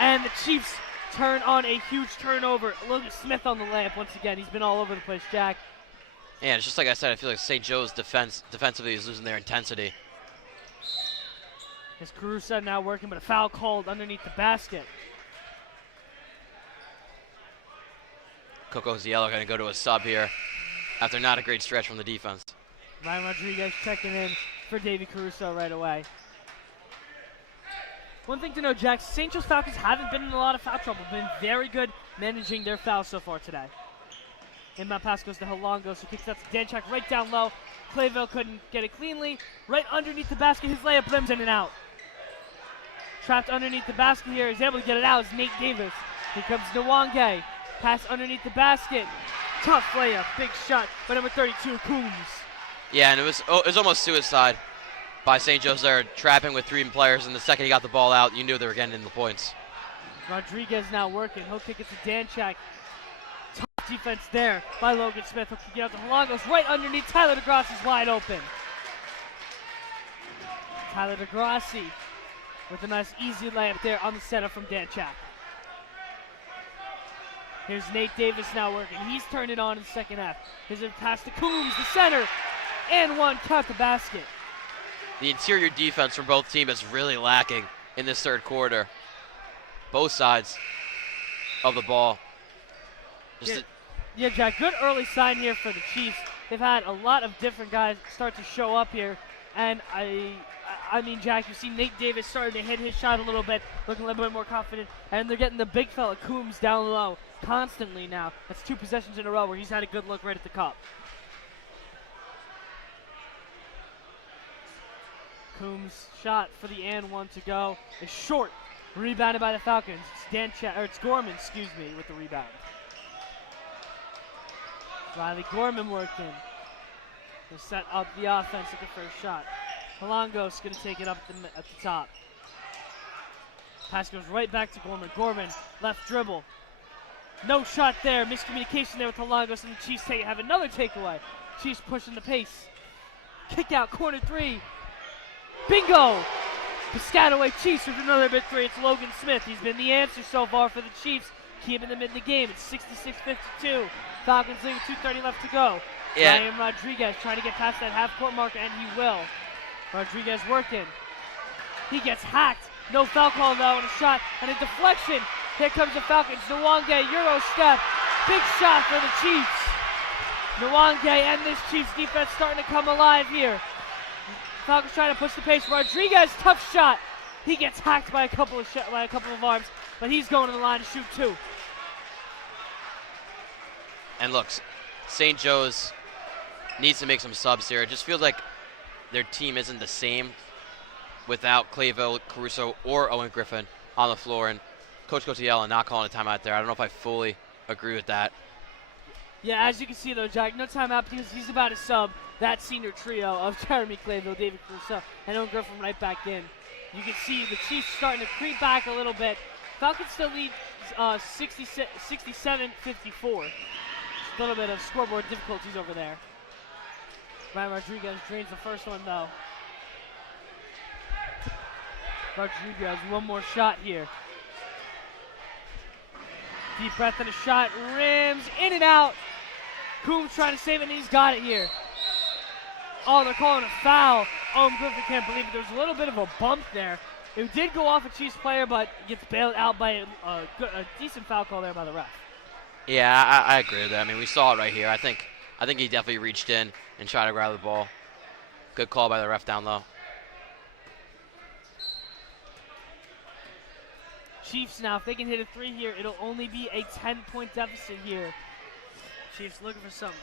And the Chiefs turn on a huge turnover. Logan Smith on the layup once again. He's been all over the place, Jack. Yeah, it's just like I said, I feel like St. Joe's defensively is losing their intensity. As Caruso now working, but a foul called underneath the basket. Coco Ziello going to go to a sub here after not a great stretch from the defense. Ryan Rodriguez checking in for Davey Caruso right away. One thing to know, Jack, St. Joe's Falcons haven't been in a lot of foul trouble. Been very good managing their fouls so far today. Inbound pass goes to Halongos, who kicks out to Danchak right down low. Clayville couldn't get it cleanly. Right underneath the basket, his layup limbs in and out. Trapped underneath the basket here. He's able to get it out. It's Nate Davis. Here comes Nwange. Pass underneath the basket. Tough layup. Big shot by number 32, Coombs. Yeah, and it was almost suicide by St. Joe's there, trapping with 3 players, and the second he got the ball out, you knew they were getting in the points. Rodriguez now working. He'll kick it to Danchak. Tough defense there by Logan Smith. He'll kick it out to Halongos. Right underneath. Tyler DeGrassi is wide open. Tyler DeGrassi with a nice easy layup there on the setup from Danchak. Here's Nate Davis now working. He's turned it on in the second half. Here's a pass to Coombs, the center, and one. Count the basket. The interior defense from both teams is really lacking in this third quarter. Both sides of the ball. Yeah, Jack, good early sign here for the Chiefs. They've had a lot of different guys start to show up here. And I mean, Jack, you see Nate Davis starting to hit his shot a little bit, looking a little bit more confident. And they're getting the big fella, Coombs, down low constantly now. That's 2 possessions in a row where he's had a good look right at the cup. Coombs' shot for the and 1 to go is short. Rebounded by the Falcons. It's Gorman, with the rebound. Riley Gorman working to set up the offense at the first shot. Halongos going to take it up at the top. Pass goes right back to Gorman. Gorman, left dribble. No shot there. Miscommunication there with Halongos, and the Chiefs have another takeaway. Chiefs pushing the pace. Kick out, corner 3. Bingo! Piscataway Chiefs with another big 3. It's Logan Smith. He's been the answer so far for the Chiefs, keeping them in the game. It's 66-52. Falcons lead with 2:30 left to go. Yeah. Ryan Rodriguez trying to get past that half-court marker, and he will. Rodriguez working. He gets hacked. No foul call though, and a shot and a deflection. Here comes the Falcons. Nwange, Euro step. Big shot for the Chiefs. Nwange and this Chiefs defense starting to come alive here. Falcons trying to push the pace. Rodriguez, tough shot. He gets hacked by a couple of arms, but he's going to the line to shoot 2. And look, St. Joe's needs to make some subs here. It just feels like their team isn't the same without Clayville, Caruso, or Owen Griffin on the floor. And Coach Cotiella not calling a timeout there. I don't know if I fully agree with that. Yeah, as you can see though, Jack, no timeout because he's about to sub that senior trio of Jeremy Clayville, David Caruso, and Owen Griffin right back in. You can see the Chiefs starting to creep back a little bit. Falcons still lead 67-54. A little bit of scoreboard difficulties over there. Ryan Rodriguez drains the first one though. Rodriguez, one more shot here. Deep breath and a shot, rims, in and out. Coombs trying to save it, and he's got it here. Oh, they're calling a foul. Owen Griffin can't believe it. There's a little bit of a bump there. It did go off a Chiefs player, but gets bailed out by a decent foul call there by the ref. Yeah, I agree with that. I mean, we saw it right here. I think he definitely reached in and tried to grab the ball. Good call by the ref down low. Chiefs now, if they can hit a 3 here, it'll only be a 10-point deficit here. Chiefs looking for something.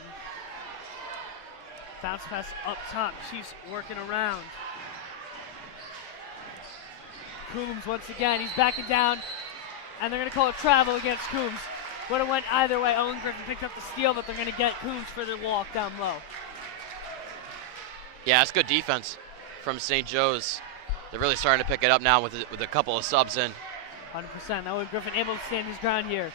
Bounce pass up top. Chiefs working around. Coombs once again. He's backing down, and they're going to call a travel against Coombs. Would have went either way. Owen Griffin picked up the steal, but they're going to get Coombs for the walk down low. Yeah, it's good defense from St. Joe's. They're really starting to pick it up now with a couple of subs in. 100%. Owen Griffin able to stand his ground here.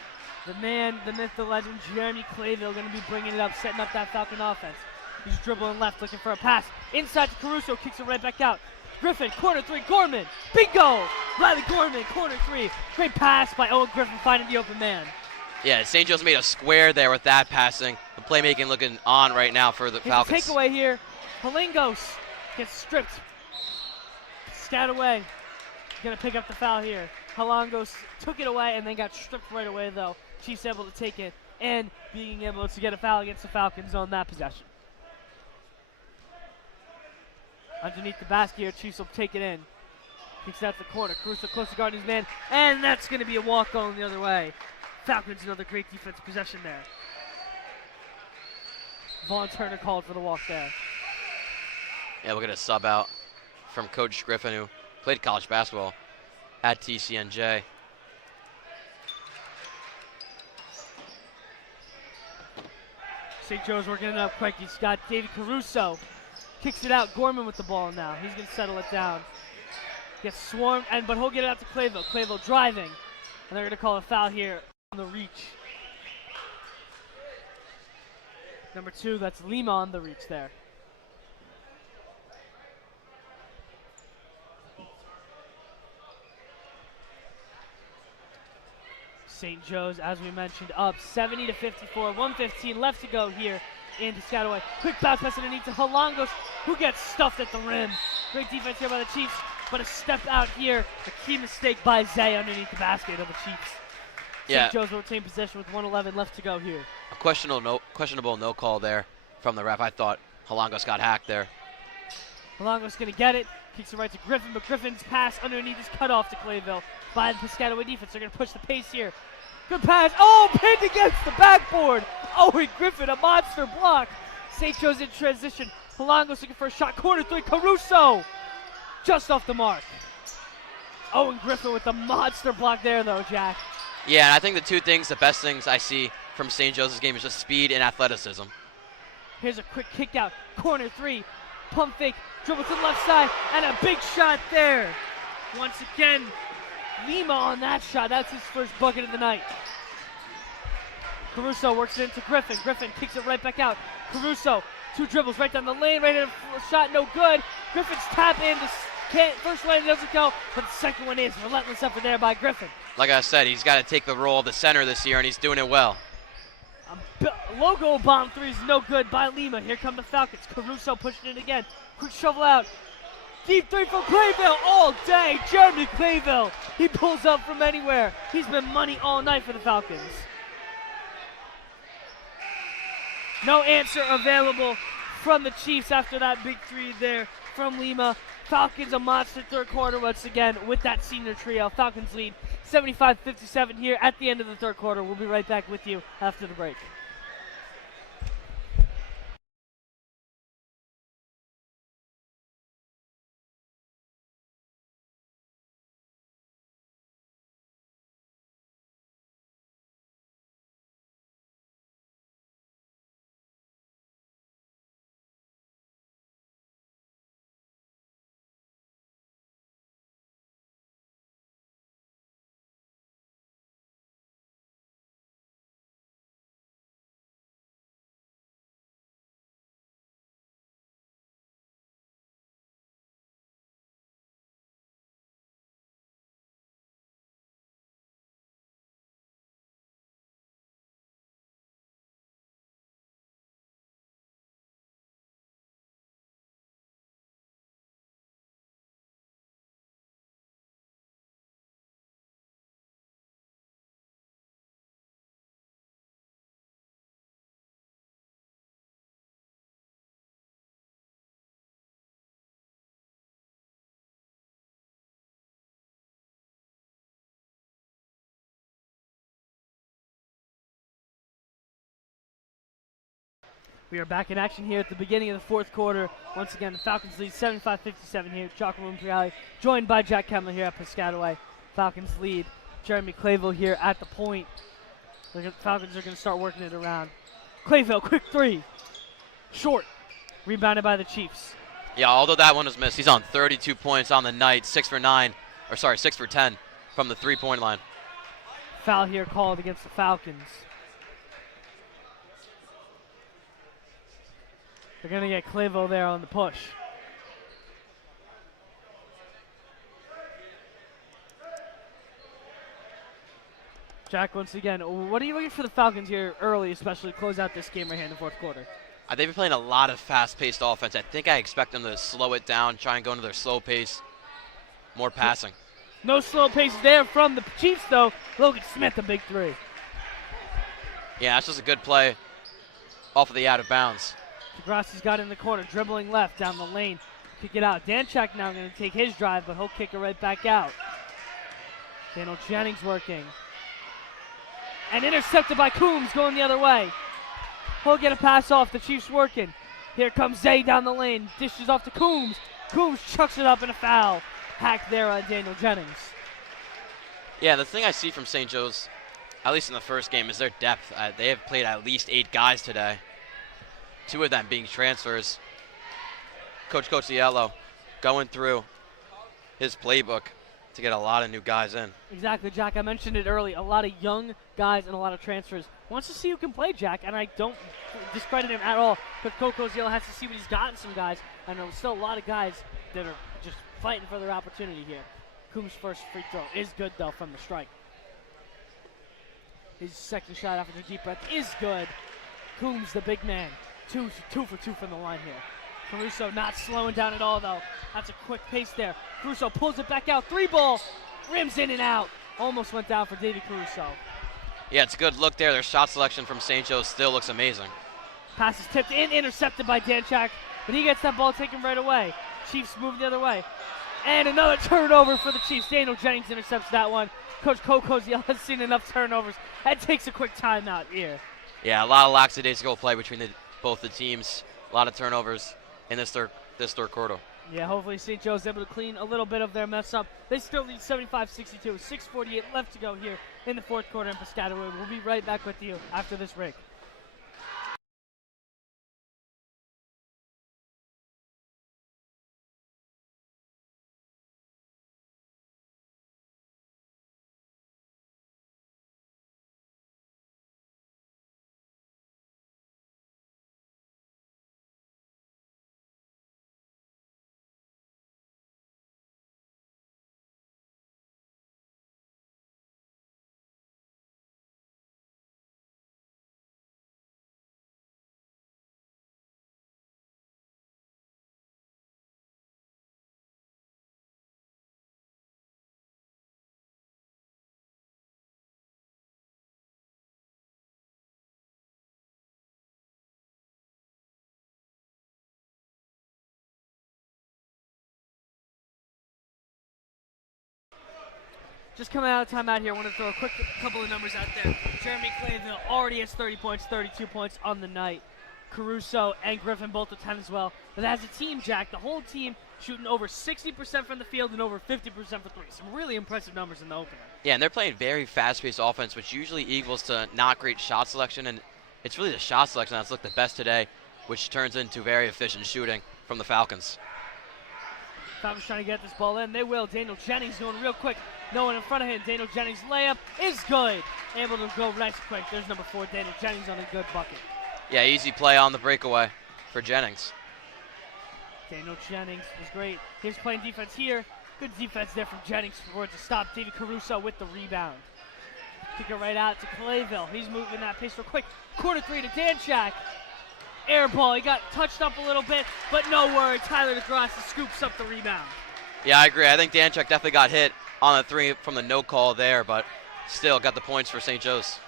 The man, the myth, the legend, Jeremy Clayville going to be bringing it up, setting up that Falcon offense. He's dribbling left, looking for a pass. Inside to Caruso, kicks it right back out. Griffin, corner 3, Gorman. Bingo! Riley Gorman, corner 3. Great pass by Owen Griffin, finding the open man. Yeah, St. Joe's made a square there with that passing. The playmaking looking on right now for the Falcons. Takeaway here. Palingos gets stripped. Piscataway going to pick up the foul here. Halangos took it away and then got stripped right away, though. Chiefs able to take it and being able to get a foul against the Falcons on that possession. Underneath the basket here, Chiefs will take it in. Kicks out the corner. Caruso close to guarding his man, and that's going to be a walk going the other way. Falcons, another great defensive possession there. Vaughn Turner called for the walk there. Yeah, we'll get a sub out from Coach Griffin, who played college basketball at TCNJ. St. Joe's working it up quick. He's got David Caruso. Kicks it out. Gorman with the ball now. He's going to settle it down. Gets swarmed, but he'll get it out to Clayville. Clayville driving. And they're going to call a foul here on the reach. Number 2, that's Lima on the reach there. St. Joe's, as we mentioned, up 70-54. 1:15 left to go here in Piscataway. Quick bounce pass underneath to Halangos, who gets stuffed at the rim. Great defense here by the Chiefs, but a step out here. A key mistake by Zay underneath the basket of the Chiefs. Yeah. St. Joe's will retain possession with 1:11 left to go here. A questionable no call there from the ref. I thought Halangos got hacked there. Halangos going to get it. Kicks it right to Griffin, but Griffin's pass underneath is cut off to Clayville by the Piscataway defense. They're going to push the pace here. Good pass. Oh, pinned against the backboard. Owen Griffin, a monster block. St. Joe's in transition. Halangos looking for a shot. Corner 3, Caruso. Just off the mark. Owen Griffin with the monster block there, though, Jack. Yeah, and I think the best things I see from St. Joseph's game is just speed and athleticism. Here's a quick kick out. Corner 3. Pump fake. Dribble to the left side. And a big shot there. Once again, Lima on that shot. That's his first bucket of the night. Caruso works it into Griffin. Griffin kicks it right back out. Caruso, 2 dribbles right down the lane. Right in a shot, no good. Griffin's tap in. First one doesn't go, but the second one is. Relentless effort there by Griffin. Like I said, he's got to take the role of the center this year, and he's doing it well. Logo bomb 3 is no good by Lima. Here come the Falcons. Caruso pushing it again. Quick shovel out. Deep 3 from Clayville all day. Jeremy Clayville. He pulls up from anywhere. He's been money all night for the Falcons. No answer available from the Chiefs after that big 3 there from Lima. Falcons a monster third quarter once again with that senior trio. Falcons lead 75-57 here at the end of the third quarter. We'll be right back with you after the break. We are back in action here at the beginning of the fourth quarter. Once again, the Falcons lead 75-57 here at Chalk Room Rally, joined by Jack Kemler here at Piscataway. Falcons lead. Jeremy Clayville here at the point. The Falcons are going to start working it around. Clayville, quick three. Short. Rebounded by the Chiefs. Yeah, although that one was missed, he's on 32 points on the night, 6 for 10 from the three-point line. Foul here called against the Falcons. They're going to get Clayville there on the push. Jack, once again, what are you looking for the Falcons here early, especially to close out this game right here in the fourth quarter? They've been playing a lot of fast-paced offense. I think I expect them to slow it down, try and go into their slow pace, more passing. No slow pace there from the Chiefs, though. Logan Smith, a big three. Yeah, that's just a good play off of the out of bounds. DeGrassi's got in the corner, dribbling left down the lane. Kick it out. Danchak now going to take his drive, but he'll kick it right back out. Daniel Jennings working. And intercepted by Coombs going the other way. He'll get a pass off. The Chiefs working. Here comes Zay down the lane. Dishes off to Coombs. Coombs chucks it up in a foul. Hack there on Daniel Jennings. Yeah, the thing I see from St. Joe's, at least in the first game, is their depth. They have played at least 8 guys today. 2 of them being transfers. Coach Cielo going through his playbook to get a lot of new guys in. Exactly, Jack. I mentioned it early. A lot of young guys and a lot of transfers. Wants to see who can play, Jack, and I don't discredit him at all. But Coach Cielo has to see what he's got in some guys, and there's still a lot of guys that are just fighting for their opportunity here. Coombs' first free throw is good, though, from the strike. His second shot after the deep breath is good. Coombs, the big man, 2 for 2 from the line here. Caruso not slowing down at all, though. That's a quick pace there. Caruso pulls it back out. 3-ball. Rims in and out. Almost went down for Davy Caruso. Yeah, it's a good look there. Their shot selection from St. Joe's still looks amazing. Pass is tipped in, intercepted by Danchak, but he gets that ball taken right away. Chiefs move the other way. And another turnover for the Chiefs. Daniel Jennings intercepts that one. Coach Koziel has seen enough turnovers and takes a quick timeout here. Yeah, a lot of lackadaisical play between both the teams. A lot of turnovers in this third quarter. Yeah, hopefully St. Joe's able to clean a little bit of their mess up. They still lead 75-62. 6:48 left to go here in the fourth quarter in Piscataway. We'll be right back with you after this break. Just coming out of timeout here, I want to throw a quick couple of numbers out there. Jeremy Clayville already has 30 points, 32 points on the night. Caruso and Griffin both with 10 as well. But as a team, Jack, the whole team shooting over 60% from the field and over 50% for three. Some really impressive numbers in the opener. Yeah, and they're playing very fast-paced offense, which usually equals to not great shot selection. And it's really the shot selection that's looked the best today, which turns into very efficient shooting from the Falcons. Falcons trying to get this ball in. They will. Daniel Jennings going real quick. No one in front of him. Daniel Jennings' layup is good. Able to go nice quick. There's number 4, Daniel Jennings on a good bucket. Yeah, easy play on the breakaway for Jennings. Daniel Jennings was great. He's playing defense here. Good defense there from Jennings for it to stop David Caruso with the rebound. Kick it right out to Clayville. He's moving that pace real quick. Quarter 3 to Danchak. Air ball. He got touched up a little bit, but no worry. Tyler DeGrasse scoops up the rebound. Yeah, I agree. I think Danchak definitely got hit on the 3 from the no call there, but still got the points for St. Joe's.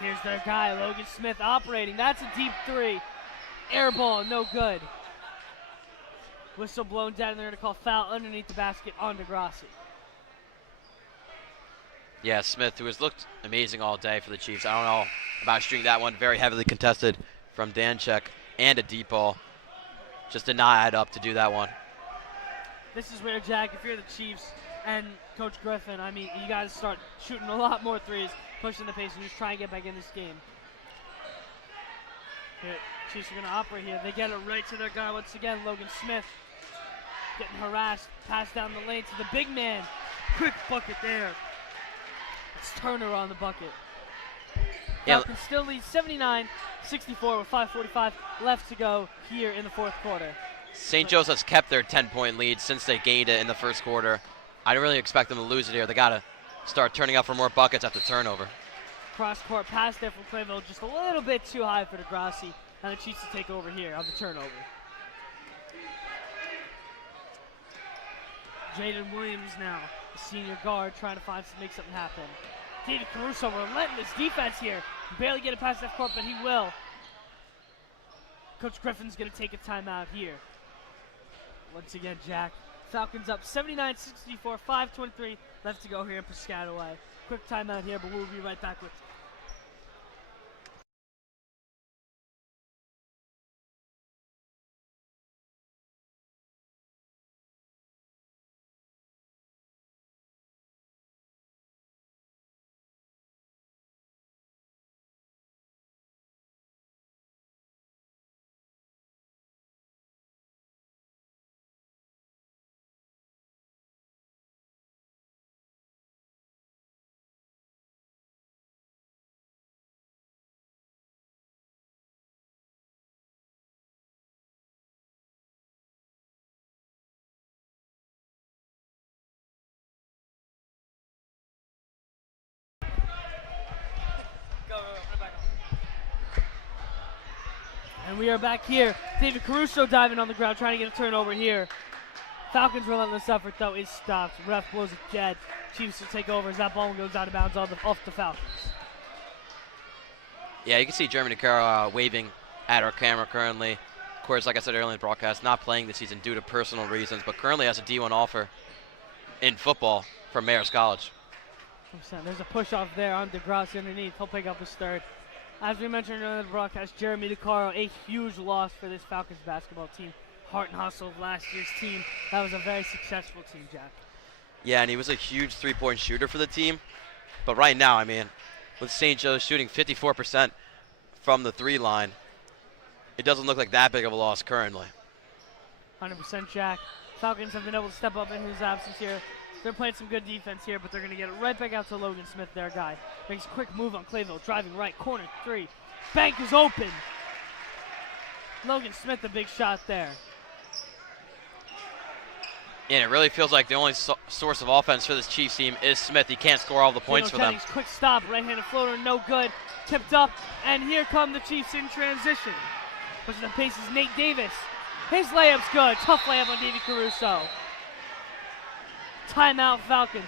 Here's their guy, Logan Smith, operating. That's a deep 3. Air ball, no good. Whistle blown down, and they're going to call foul underneath the basket on DeGrasse. Yeah, Smith, who has looked amazing all day for the Chiefs. I don't know about shooting that one. Very heavily contested from Danchek and a deep ball. Just did not add up to do that one. This is where, Jack, if you're the Chiefs and Coach Griffin, I mean, you got to start shooting a lot more threes, pushing the pace, and just try and get back in this game. Here, Chiefs are going to operate here. They get it right to their guy once again, Logan Smith. Getting harassed, pass down the lane to the big man. Quick bucket there. It's Turner on the bucket. Falcons still lead 79-64 with 5:45 left to go here in the fourth quarter. St. Joe's has kept their 10-point lead since they gained it in the first quarter. I don't really expect them to lose it here. They got to start turning up for more buckets at the turnover. Cross-court pass there from Clayville, just a little bit too high for Degrassi, and the Chiefs to take over here on the turnover. Jaden Williams now, the senior guard, trying to make something happen. David Caruso, relentless defense here. Barely get it past that court, but he will. Coach Griffin's going to take a timeout here. Once again, Jack. Falcons up 79-64, 5:23 left to go here in Piscataway. Quick timeout here, but we'll be right back with you. And we are back here. David Caruso diving on the ground, trying to get a turnover here. Falcons' relentless effort, though, is stopped. Ref blows it dead. Chiefs will take over as that ball goes out of bounds off the Falcons. Yeah, you can see Jeremy DeCaro waving at our camera currently. Of course, like I said earlier in the broadcast, not playing this season due to personal reasons, but currently has a D1 offer in football from Mayor's College. There's a push-off there on Degrassi underneath. He'll pick up his third. As we mentioned earlier in the broadcast, Jeremy DeCaro, a huge loss for this Falcons basketball team. Heart and hustle of last year's team. That was a very successful team, Jack. Yeah, and he was a huge three-point shooter for the team. But right now, I mean, with St. Joe's shooting 54% from the three line, it doesn't look like that big of a loss currently. 100%, Jack. Falcons have been able to step up in his absence here. They're playing some good defense here, but they're going to get it right back out to Logan Smith, their guy. Makes a quick move on Clayville, driving right, corner three. Bank is open. Logan Smith, a big shot there. And it really feels like the only source of offense for this Chiefs team is Smith. He can't score all the points for them. Quick stop, right-handed floater, no good. Tipped up, and here come the Chiefs in transition. Pushing the pace is Nate Davis. His layup's good. Tough layup on Davey Caruso. Timeout Falcons.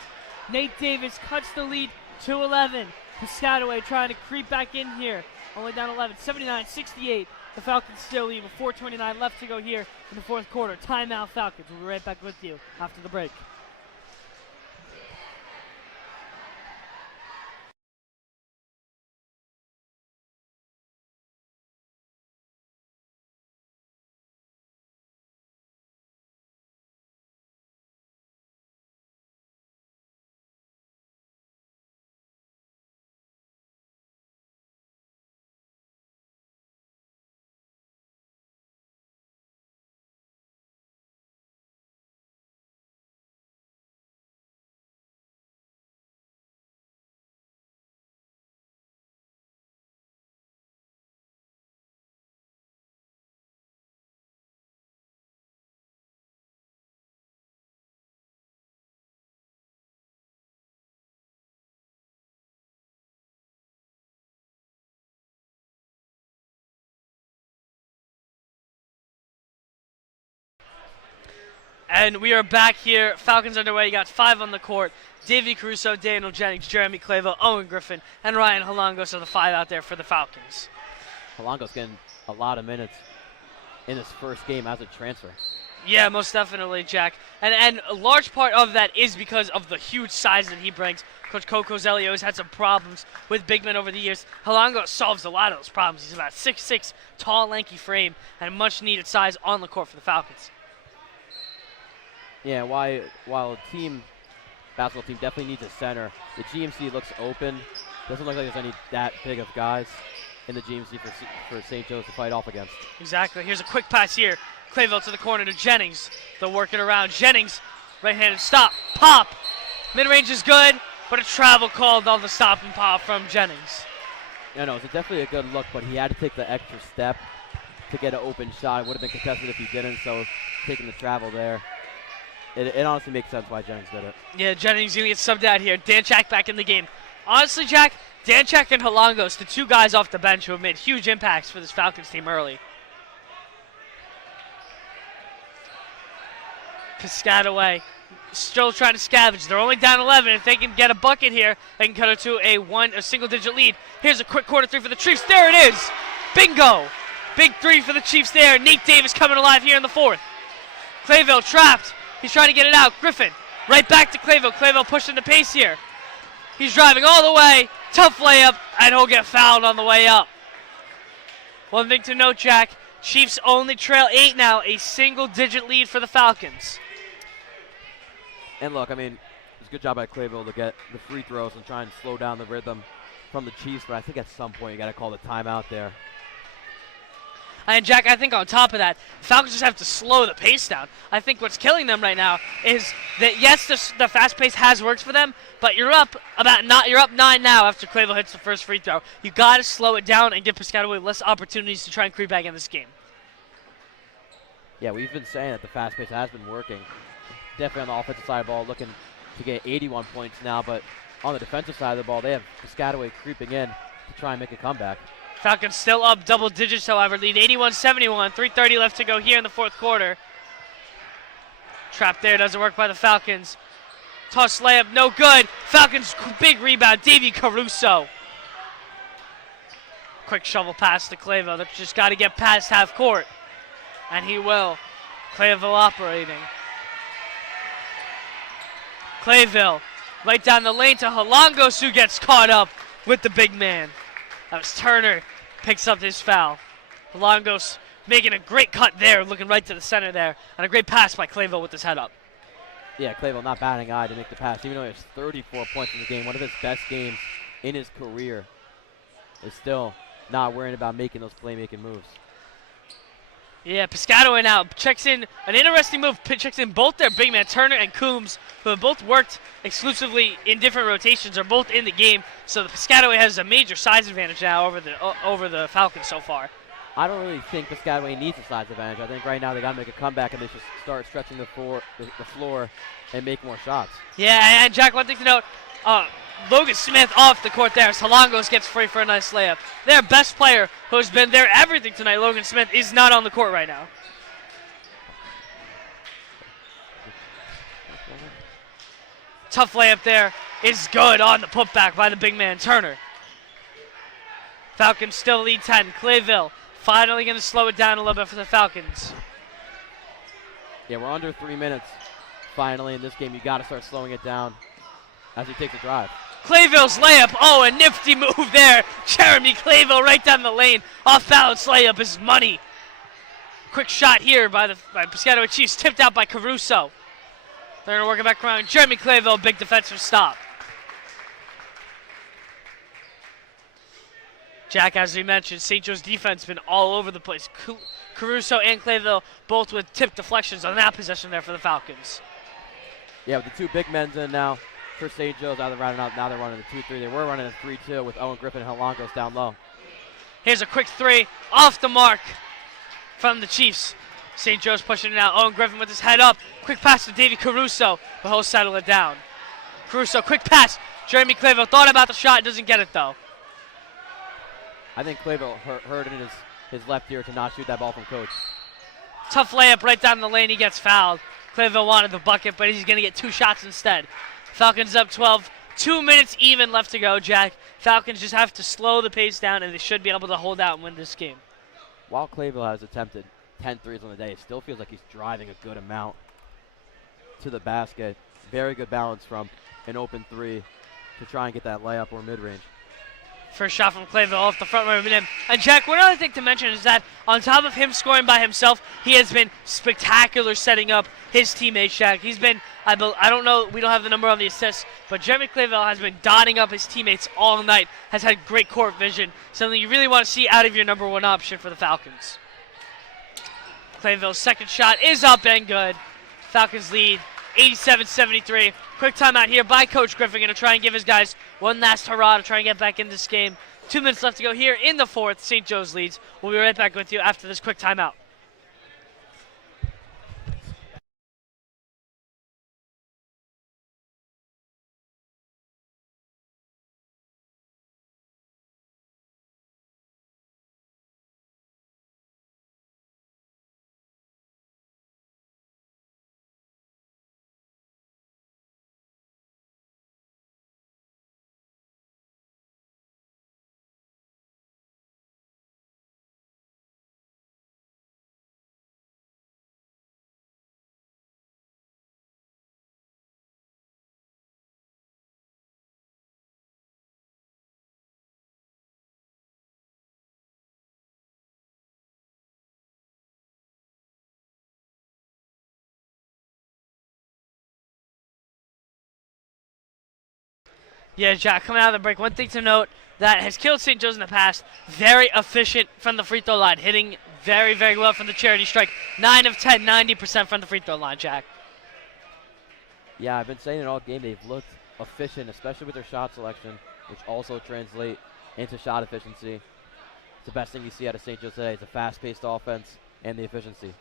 Nate Davis cuts the lead to 11. Piscataway trying to creep back in here. Only down 11, 79-68. The Falcons still lead with 4:29 left to go here in the fourth quarter. Timeout Falcons. We'll be right back with you after the break. And we are back here. Falcons underway. You got 5 on the court. Davey Caruso, Daniel Jennings, Jeremy Clayville, Owen Griffin, and Ryan Halangos are the 5 out there for the Falcons. Halangos getting a lot of minutes in his first game as a transfer. Yeah, most definitely, Jack. And a large part of that is because of the huge size that he brings. Coach Coco Zelli has had some problems with big men over the years. Halango solves a lot of those problems. He's about 6'6", tall, lanky frame, and much needed size on the court for the Falcons. Yeah, while basketball team definitely needs a center, the GMC looks open. Doesn't look like there's any that big of guys in the GMC for St. Joe's to fight off against. Exactly. Here's a quick pass here. Clayville to the corner to Jennings. They'll work it around. Jennings, right-handed stop, pop. Mid-range is good, but a travel called on the stop and pop from Jennings. Yeah, no, it's definitely a good look, but he had to take the extra step to get an open shot. It would have been contested if he didn't, so taking the travel there. It honestly makes sense why Jennings did it. Yeah, Jennings going to get subbed out here. Danchak back in the game. Honestly, Jack, Danchak and Halangos, the two guys off the bench who have made huge impacts for this Falcons team early. Piscataway still trying to scavenge. They're only down 11. If they can get a bucket here, they can cut it to a single-digit lead. Here's a quick corner three for the Chiefs. There it is. Bingo. Big three for the Chiefs there. Nate Davis coming alive here in the fourth. Clayville trapped. He's trying to get it out. Griffin right back to Clayville. Clayville pushing the pace here. He's driving all the way. Tough layup, and he'll get fouled on the way up. One thing to note, Jack, Chiefs only trail 8 now, a single-digit lead for the Falcons. And look, I mean, it's a good job by Clayville to get the free throws and try and slow down the rhythm from the Chiefs, but I think at some point you got to call the timeout there. And Jack, I think on top of that, Falcons just have to slow the pace down. I think what's killing them right now is that yes, the fast pace has worked for them, but you're up 9 now after Clayville hits the first free throw. You got to slow it down and give Piscataway less opportunities to try and creep back in this game. Yeah, we've been saying that the fast pace has been working. Definitely on the offensive side of the ball, looking to get 81 points now, but on the defensive side of the ball, they have Piscataway creeping in to try and make a comeback. Falcons still up double digits, however, lead 81-71. 3:30 left to go here in the fourth quarter. Trap there doesn't work by the Falcons. Toss layup, no good. Falcons big rebound, Davey Caruso. Quick shovel pass to Clayville. They've just got to get past half court, and he will. Clayville operating. Clayville right down the lane to Halangos, who gets caught up with the big man. That was Turner, picks up his foul. Halangos making a great cut there, looking right to the center there, and a great pass by Clayville with his head up. Yeah, Clayville not batting eye to make the pass, even though he has 34 points in the game, one of his best games in his career, is still not worrying about making those playmaking moves. Yeah, Piscataway now checks in an interesting move. Checks in both their big man, Turner and Coombs, who have both worked exclusively in different rotations, are both in the game. So the Piscataway has a major size advantage now over the Falcons so far. I don't really think Piscataway needs a size advantage. I think right now they got to make a comeback and they should start stretching the floor and make more shots. Yeah, and Jack, one thing to note, Logan Smith off the court there as Halangos gets free for a nice layup. Their best player, who's been there everything tonight, Logan Smith, is not on the court right now. Tough layup there is good on the putback by the big man, Turner. Falcons still lead 10. Clayville finally going to slow it down a little bit for the Falcons. Yeah, we're under 3 minutes finally in this game. You got to start slowing it down as he takes a drive. Clayville's layup. Oh, a nifty move there. Jeremy Clayville right down the lane. Off balance layup is money. Quick shot here by Piscataway Chiefs, tipped out by Caruso. They're going to work it back around. Jeremy Clayville, big defensive stop. Jack, as we mentioned, St. Joe's defense has been all over the place. Caruso and Clayville both with tip deflections on that possession there for the Falcons. Yeah, with the two big men's in now for St. Joe's, now they're running out. Now they're running a 2-3. They were running a 3-2 with Owen Griffin and Halangos down low. Here's a quick three off the mark from the Chiefs. St. Joe's pushing it out. Owen Griffin with his head up. Quick pass to Davey Caruso, but he'll settle it down. Caruso, quick pass. Jeremy Clayville thought about the shot, doesn't get it though. I think Clayville heard it in his left ear to not shoot that ball from Coach. Tough layup right down the lane. He gets fouled. Clayville wanted the bucket, but he's going to get 2 shots instead. Falcons up 12. 2 minutes even left to go, Jack. Falcons just have to slow the pace down, and they should be able to hold out and win this game. While Clayville has attempted 10 threes on the day. It still feels like he's driving a good amount to the basket. Very good balance from an open three to try and get that layup or mid-range. First shot from Clayville off the front rim of him. And Jack, one other thing to mention is that on top of him scoring by himself, he has been spectacular setting up his teammates, Jack. He's been, I don't know, we don't have the number on the assists, but Jeremy Clayville has been dotting up his teammates all night, has had great court vision, something you really want to see out of your number one option for the Falcons. Clayville's second shot is up and good. Falcons lead 87-73. Quick timeout here by Coach Griffin. Going to try and give his guys one last hurrah to try and get back in this game. 2 minutes left to go here in the fourth. St. Joe's leads. We'll be right back with you after this quick timeout. Yeah, Jack, coming out of the break, one thing to note that has killed St. Joe's in the past, very efficient from the free throw line, hitting very, very well from the charity strike. 9 of 10, 90% from the free throw line, Jack. Yeah, I've been saying it all game. They've looked efficient, especially with their shot selection, which also translate into shot efficiency. It's the best thing you see out of St. Joe's today. It's a fast-paced offense and the efficiency.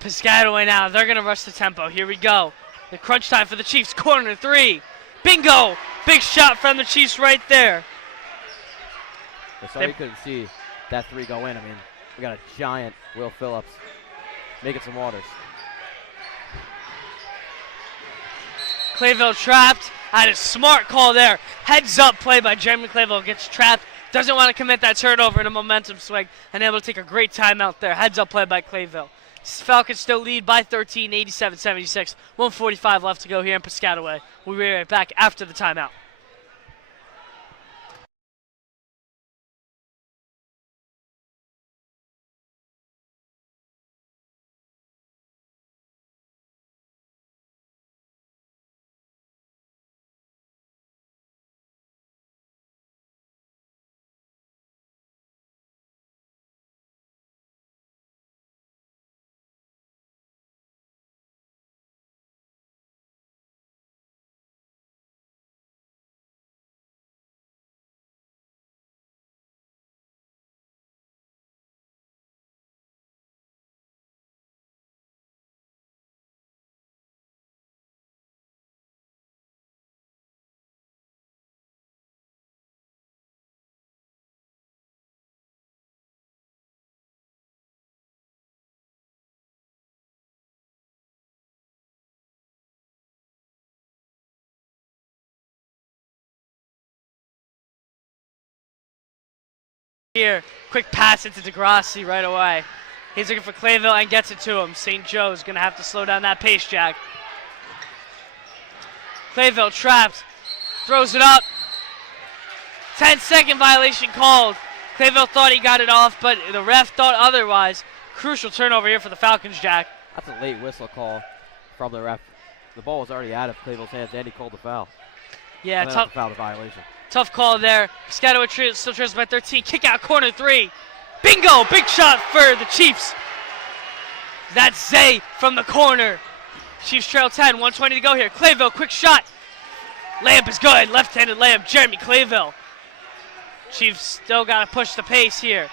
Piscataway now, they're going to rush the tempo. Here we go. The crunch time for the Chiefs. Corner three. Bingo! Big shot from the Chiefs right there. Sorry you couldn't see that three go in. I mean, we got a giant Will Phillips making some waters. Clayville trapped. Had a smart call there. Heads up play by Jeremy Clayville. Gets trapped. Doesn't want to commit that turnover in a momentum swing. And able to take a great timeout there. Heads up play by Clayville. Falcons still lead by 13, 87-76. 1:45 left to go here in Piscataway. We'll be right back after the timeout. Here, quick pass into DeGrassi right away. He's looking for Clayville and gets it to him. St. Joe's going to have to slow down that pace, Jack. Clayville trapped, throws it up. 10-second violation called. Clayville thought he got it off, but the ref thought otherwise. Crucial turnover here for the Falcons, Jack. That's a late whistle call from the ref. The ball was already out of Clayville's hands, and he called the foul. Yeah, tough foul, the violation. Tough call there. Piscataway still trails by 13. Kick out corner three. Bingo! Big shot for the Chiefs. That's Zay from the corner. Chiefs trail 10. 1:20 to go here. Clayville, quick shot. Layup is good. Left-handed layup. Jeremy Clayville. Chiefs still got to push the pace here.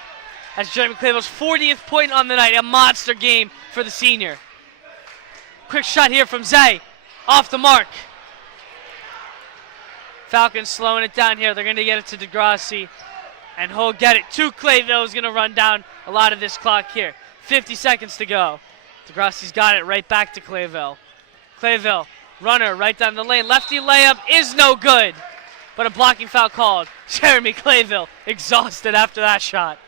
That's Jeremy Clayville's 40th point on the night. A monster game for the senior. Quick shot here from Zay. Off the mark. Falcons slowing it down here. They're going to get it to DeGrassi, and he'll get it to Clayville. Is going to run down a lot of this clock here. 50 seconds to go. DeGrassi's got it right back to Clayville. Clayville, runner right down the lane. Lefty layup is no good, but a blocking foul called. Jeremy Clayville exhausted after that shot.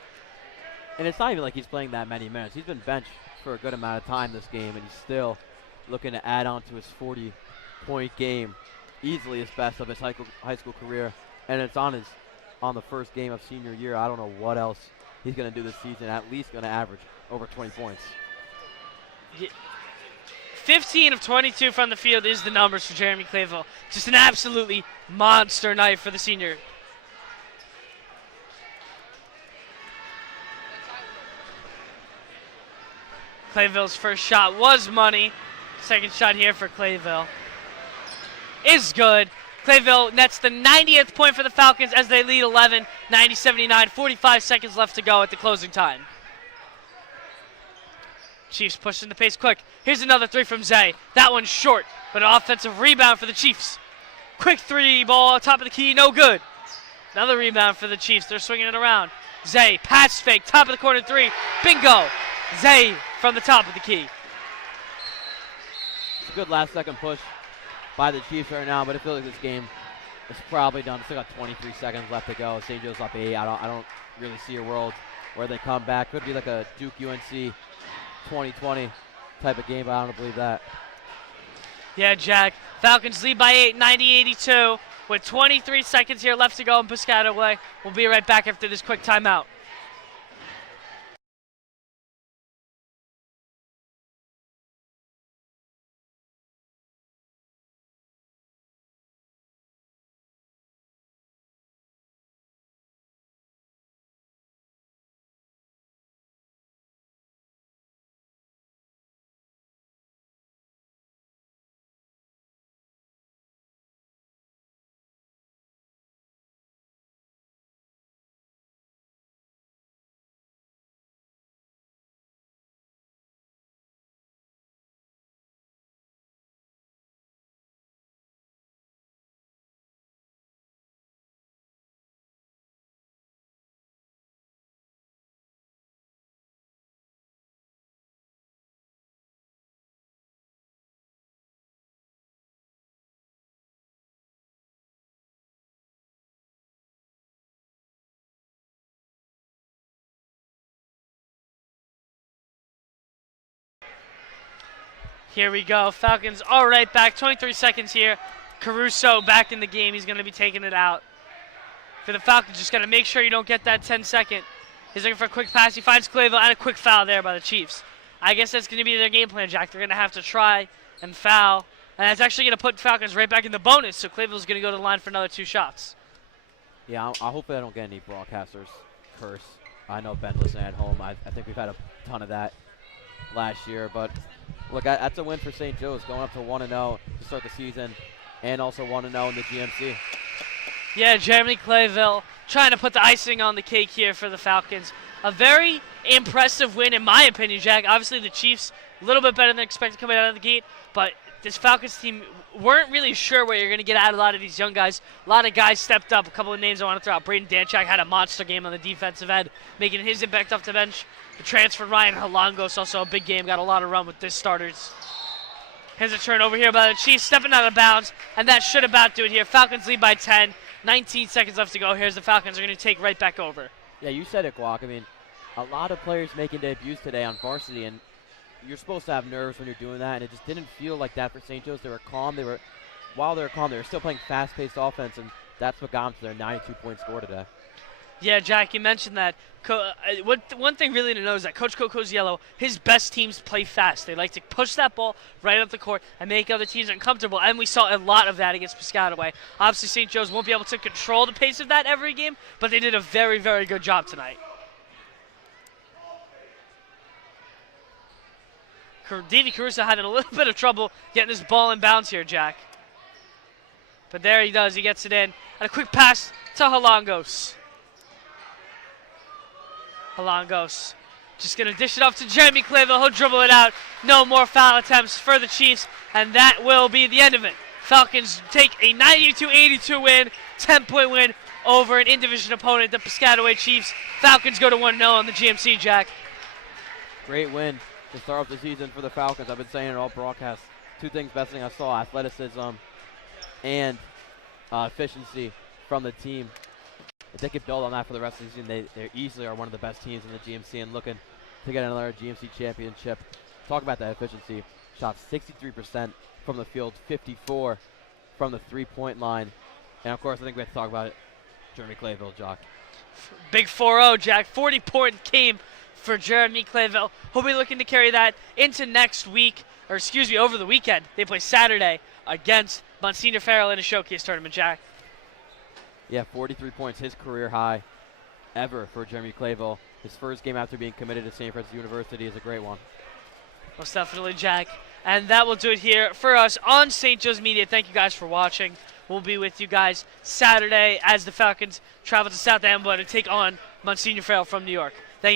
And it's not even like he's playing that many minutes. He's been benched for a good amount of time this game, and he's still looking to add on to his 40-point game, easily his best of his high school career. And it's on the first game of senior year. I don't know what else he's going to do this season. At least going to average over 20 points. 15 of 22 from the field is the numbers for Jeremy Clayville. Just an absolutely monster night for the senior. Clayville's first shot was money. Second shot here for Clayville is good. Clayville nets the 90th point for the Falcons as they lead 11, 90-79, 45 seconds left to go at the closing time. Chiefs pushing the pace quick. Here's another three from Zay. That one's short, but an offensive rebound for the Chiefs. Quick three ball, top of the key, no good. Another rebound for the Chiefs. They're swinging it around. Zay, pass fake, top of the corner three. Bingo. Zay from the top of the key. It's a good last-second push by the Chiefs right now, but I feel like this game is probably done. Still got 23 seconds left to go. St. Joe's up 8. I don't really see a world where they come back. Could be like a Duke UNC 2020 type of game, but I don't believe that. Yeah, Jack. Falcons lead by 8, 90-82. With 23 seconds here left to go in Piscataway. We'll be right back after this quick timeout. Here we go. Falcons all right back. 23 seconds here. Caruso back in the game. He's going to be taking it out. For the Falcons, just got to make sure you don't get that 10-second. He's looking for a quick pass. He finds Clayville and a quick foul there by the Chiefs. I guess that's going to be their game plan, Jack. They're going to have to try and foul. And that's actually going to put Falcons right back in the bonus. So Clayville's going to go to the line for another 2 shots. Yeah, I hope I don't get any broadcasters curse. I know Ben listening at home. I think we've had a ton of that last year, but look, that's a win for St. Joe's, going up to 1-0 to start the season, and also 1-0 in the GMC. Yeah, Jeremy Clayville trying to put the icing on the cake here for the Falcons. A very impressive win, in my opinion, Jack. Obviously, the Chiefs a little bit better than expected coming out of the gate, but this Falcons team weren't really sure what you're going to get out of a lot of these young guys. A lot of guys stepped up. A couple of names I want to throw out. Braden Danchak had a monster game on the defensive end, making his impact off the bench. The transfer Ryan Halangos, also a big game, got a lot of run with this starters. Here's a turnover here by the Chiefs, stepping out of bounds, and that should about do it here. Falcons lead by 10, 19 seconds left to go. Here's the Falcons are going to take right back over. Yeah, you said it, Guac. I mean, a lot of players making debuts today on varsity, and you're supposed to have nerves when you're doing that, and it just didn't feel like that for St. Joe's. They were calm. While they were calm, they were still playing fast-paced offense, and that's what got them to their 92-point score today. Yeah, Jack, you mentioned that. One thing really to know is that Coach Coziello, his best teams play fast. They like to push that ball right up the court and make other teams uncomfortable, and we saw a lot of that against Piscataway. Obviously, St. Joe's won't be able to control the pace of that every game, but they did a very, very good job tonight. Davey Caruso having a little bit of trouble getting this ball in bounds here, Jack. But there he does. He gets it in. And a quick pass to Halangos. Halangos just going to dish it off to Jeremy Clayville. He'll dribble it out. No more foul attempts for the Chiefs, and that will be the end of it. Falcons take a 92-82 win, 10-point win over an in-division opponent, the Piscataway Chiefs. Falcons go to 1-0 on the GMC, Jack. Great win to start off the season for the Falcons. I've been saying it all broadcast. Two things, best thing I saw, athleticism and efficiency from the team. if they could build on that for the rest of the season, they easily are one of the best teams in the GMC and looking to get another GMC championship. Talk about that efficiency. Shot 63% from the field, 54 from the three-point line. And, of course, I think we have to talk about it. Jeremy Clayville, Jock. Big 4-0, Jack. 40-point game for Jeremy Clayville. He'll be looking to carry that into next week, or excuse me, over the weekend. They play Saturday against Monsignor Farrell in a showcase tournament, Jack. Yeah, 43 points, his career high ever for Jeremy Clayville. His first game after being committed to St. Francis University is a great one. Most definitely, Jack. And that will do it here for us on St. Joe's Media. Thank you guys for watching. We'll be with you guys Saturday as the Falcons travel to South Amboy to take on Monsignor Farrell from New York.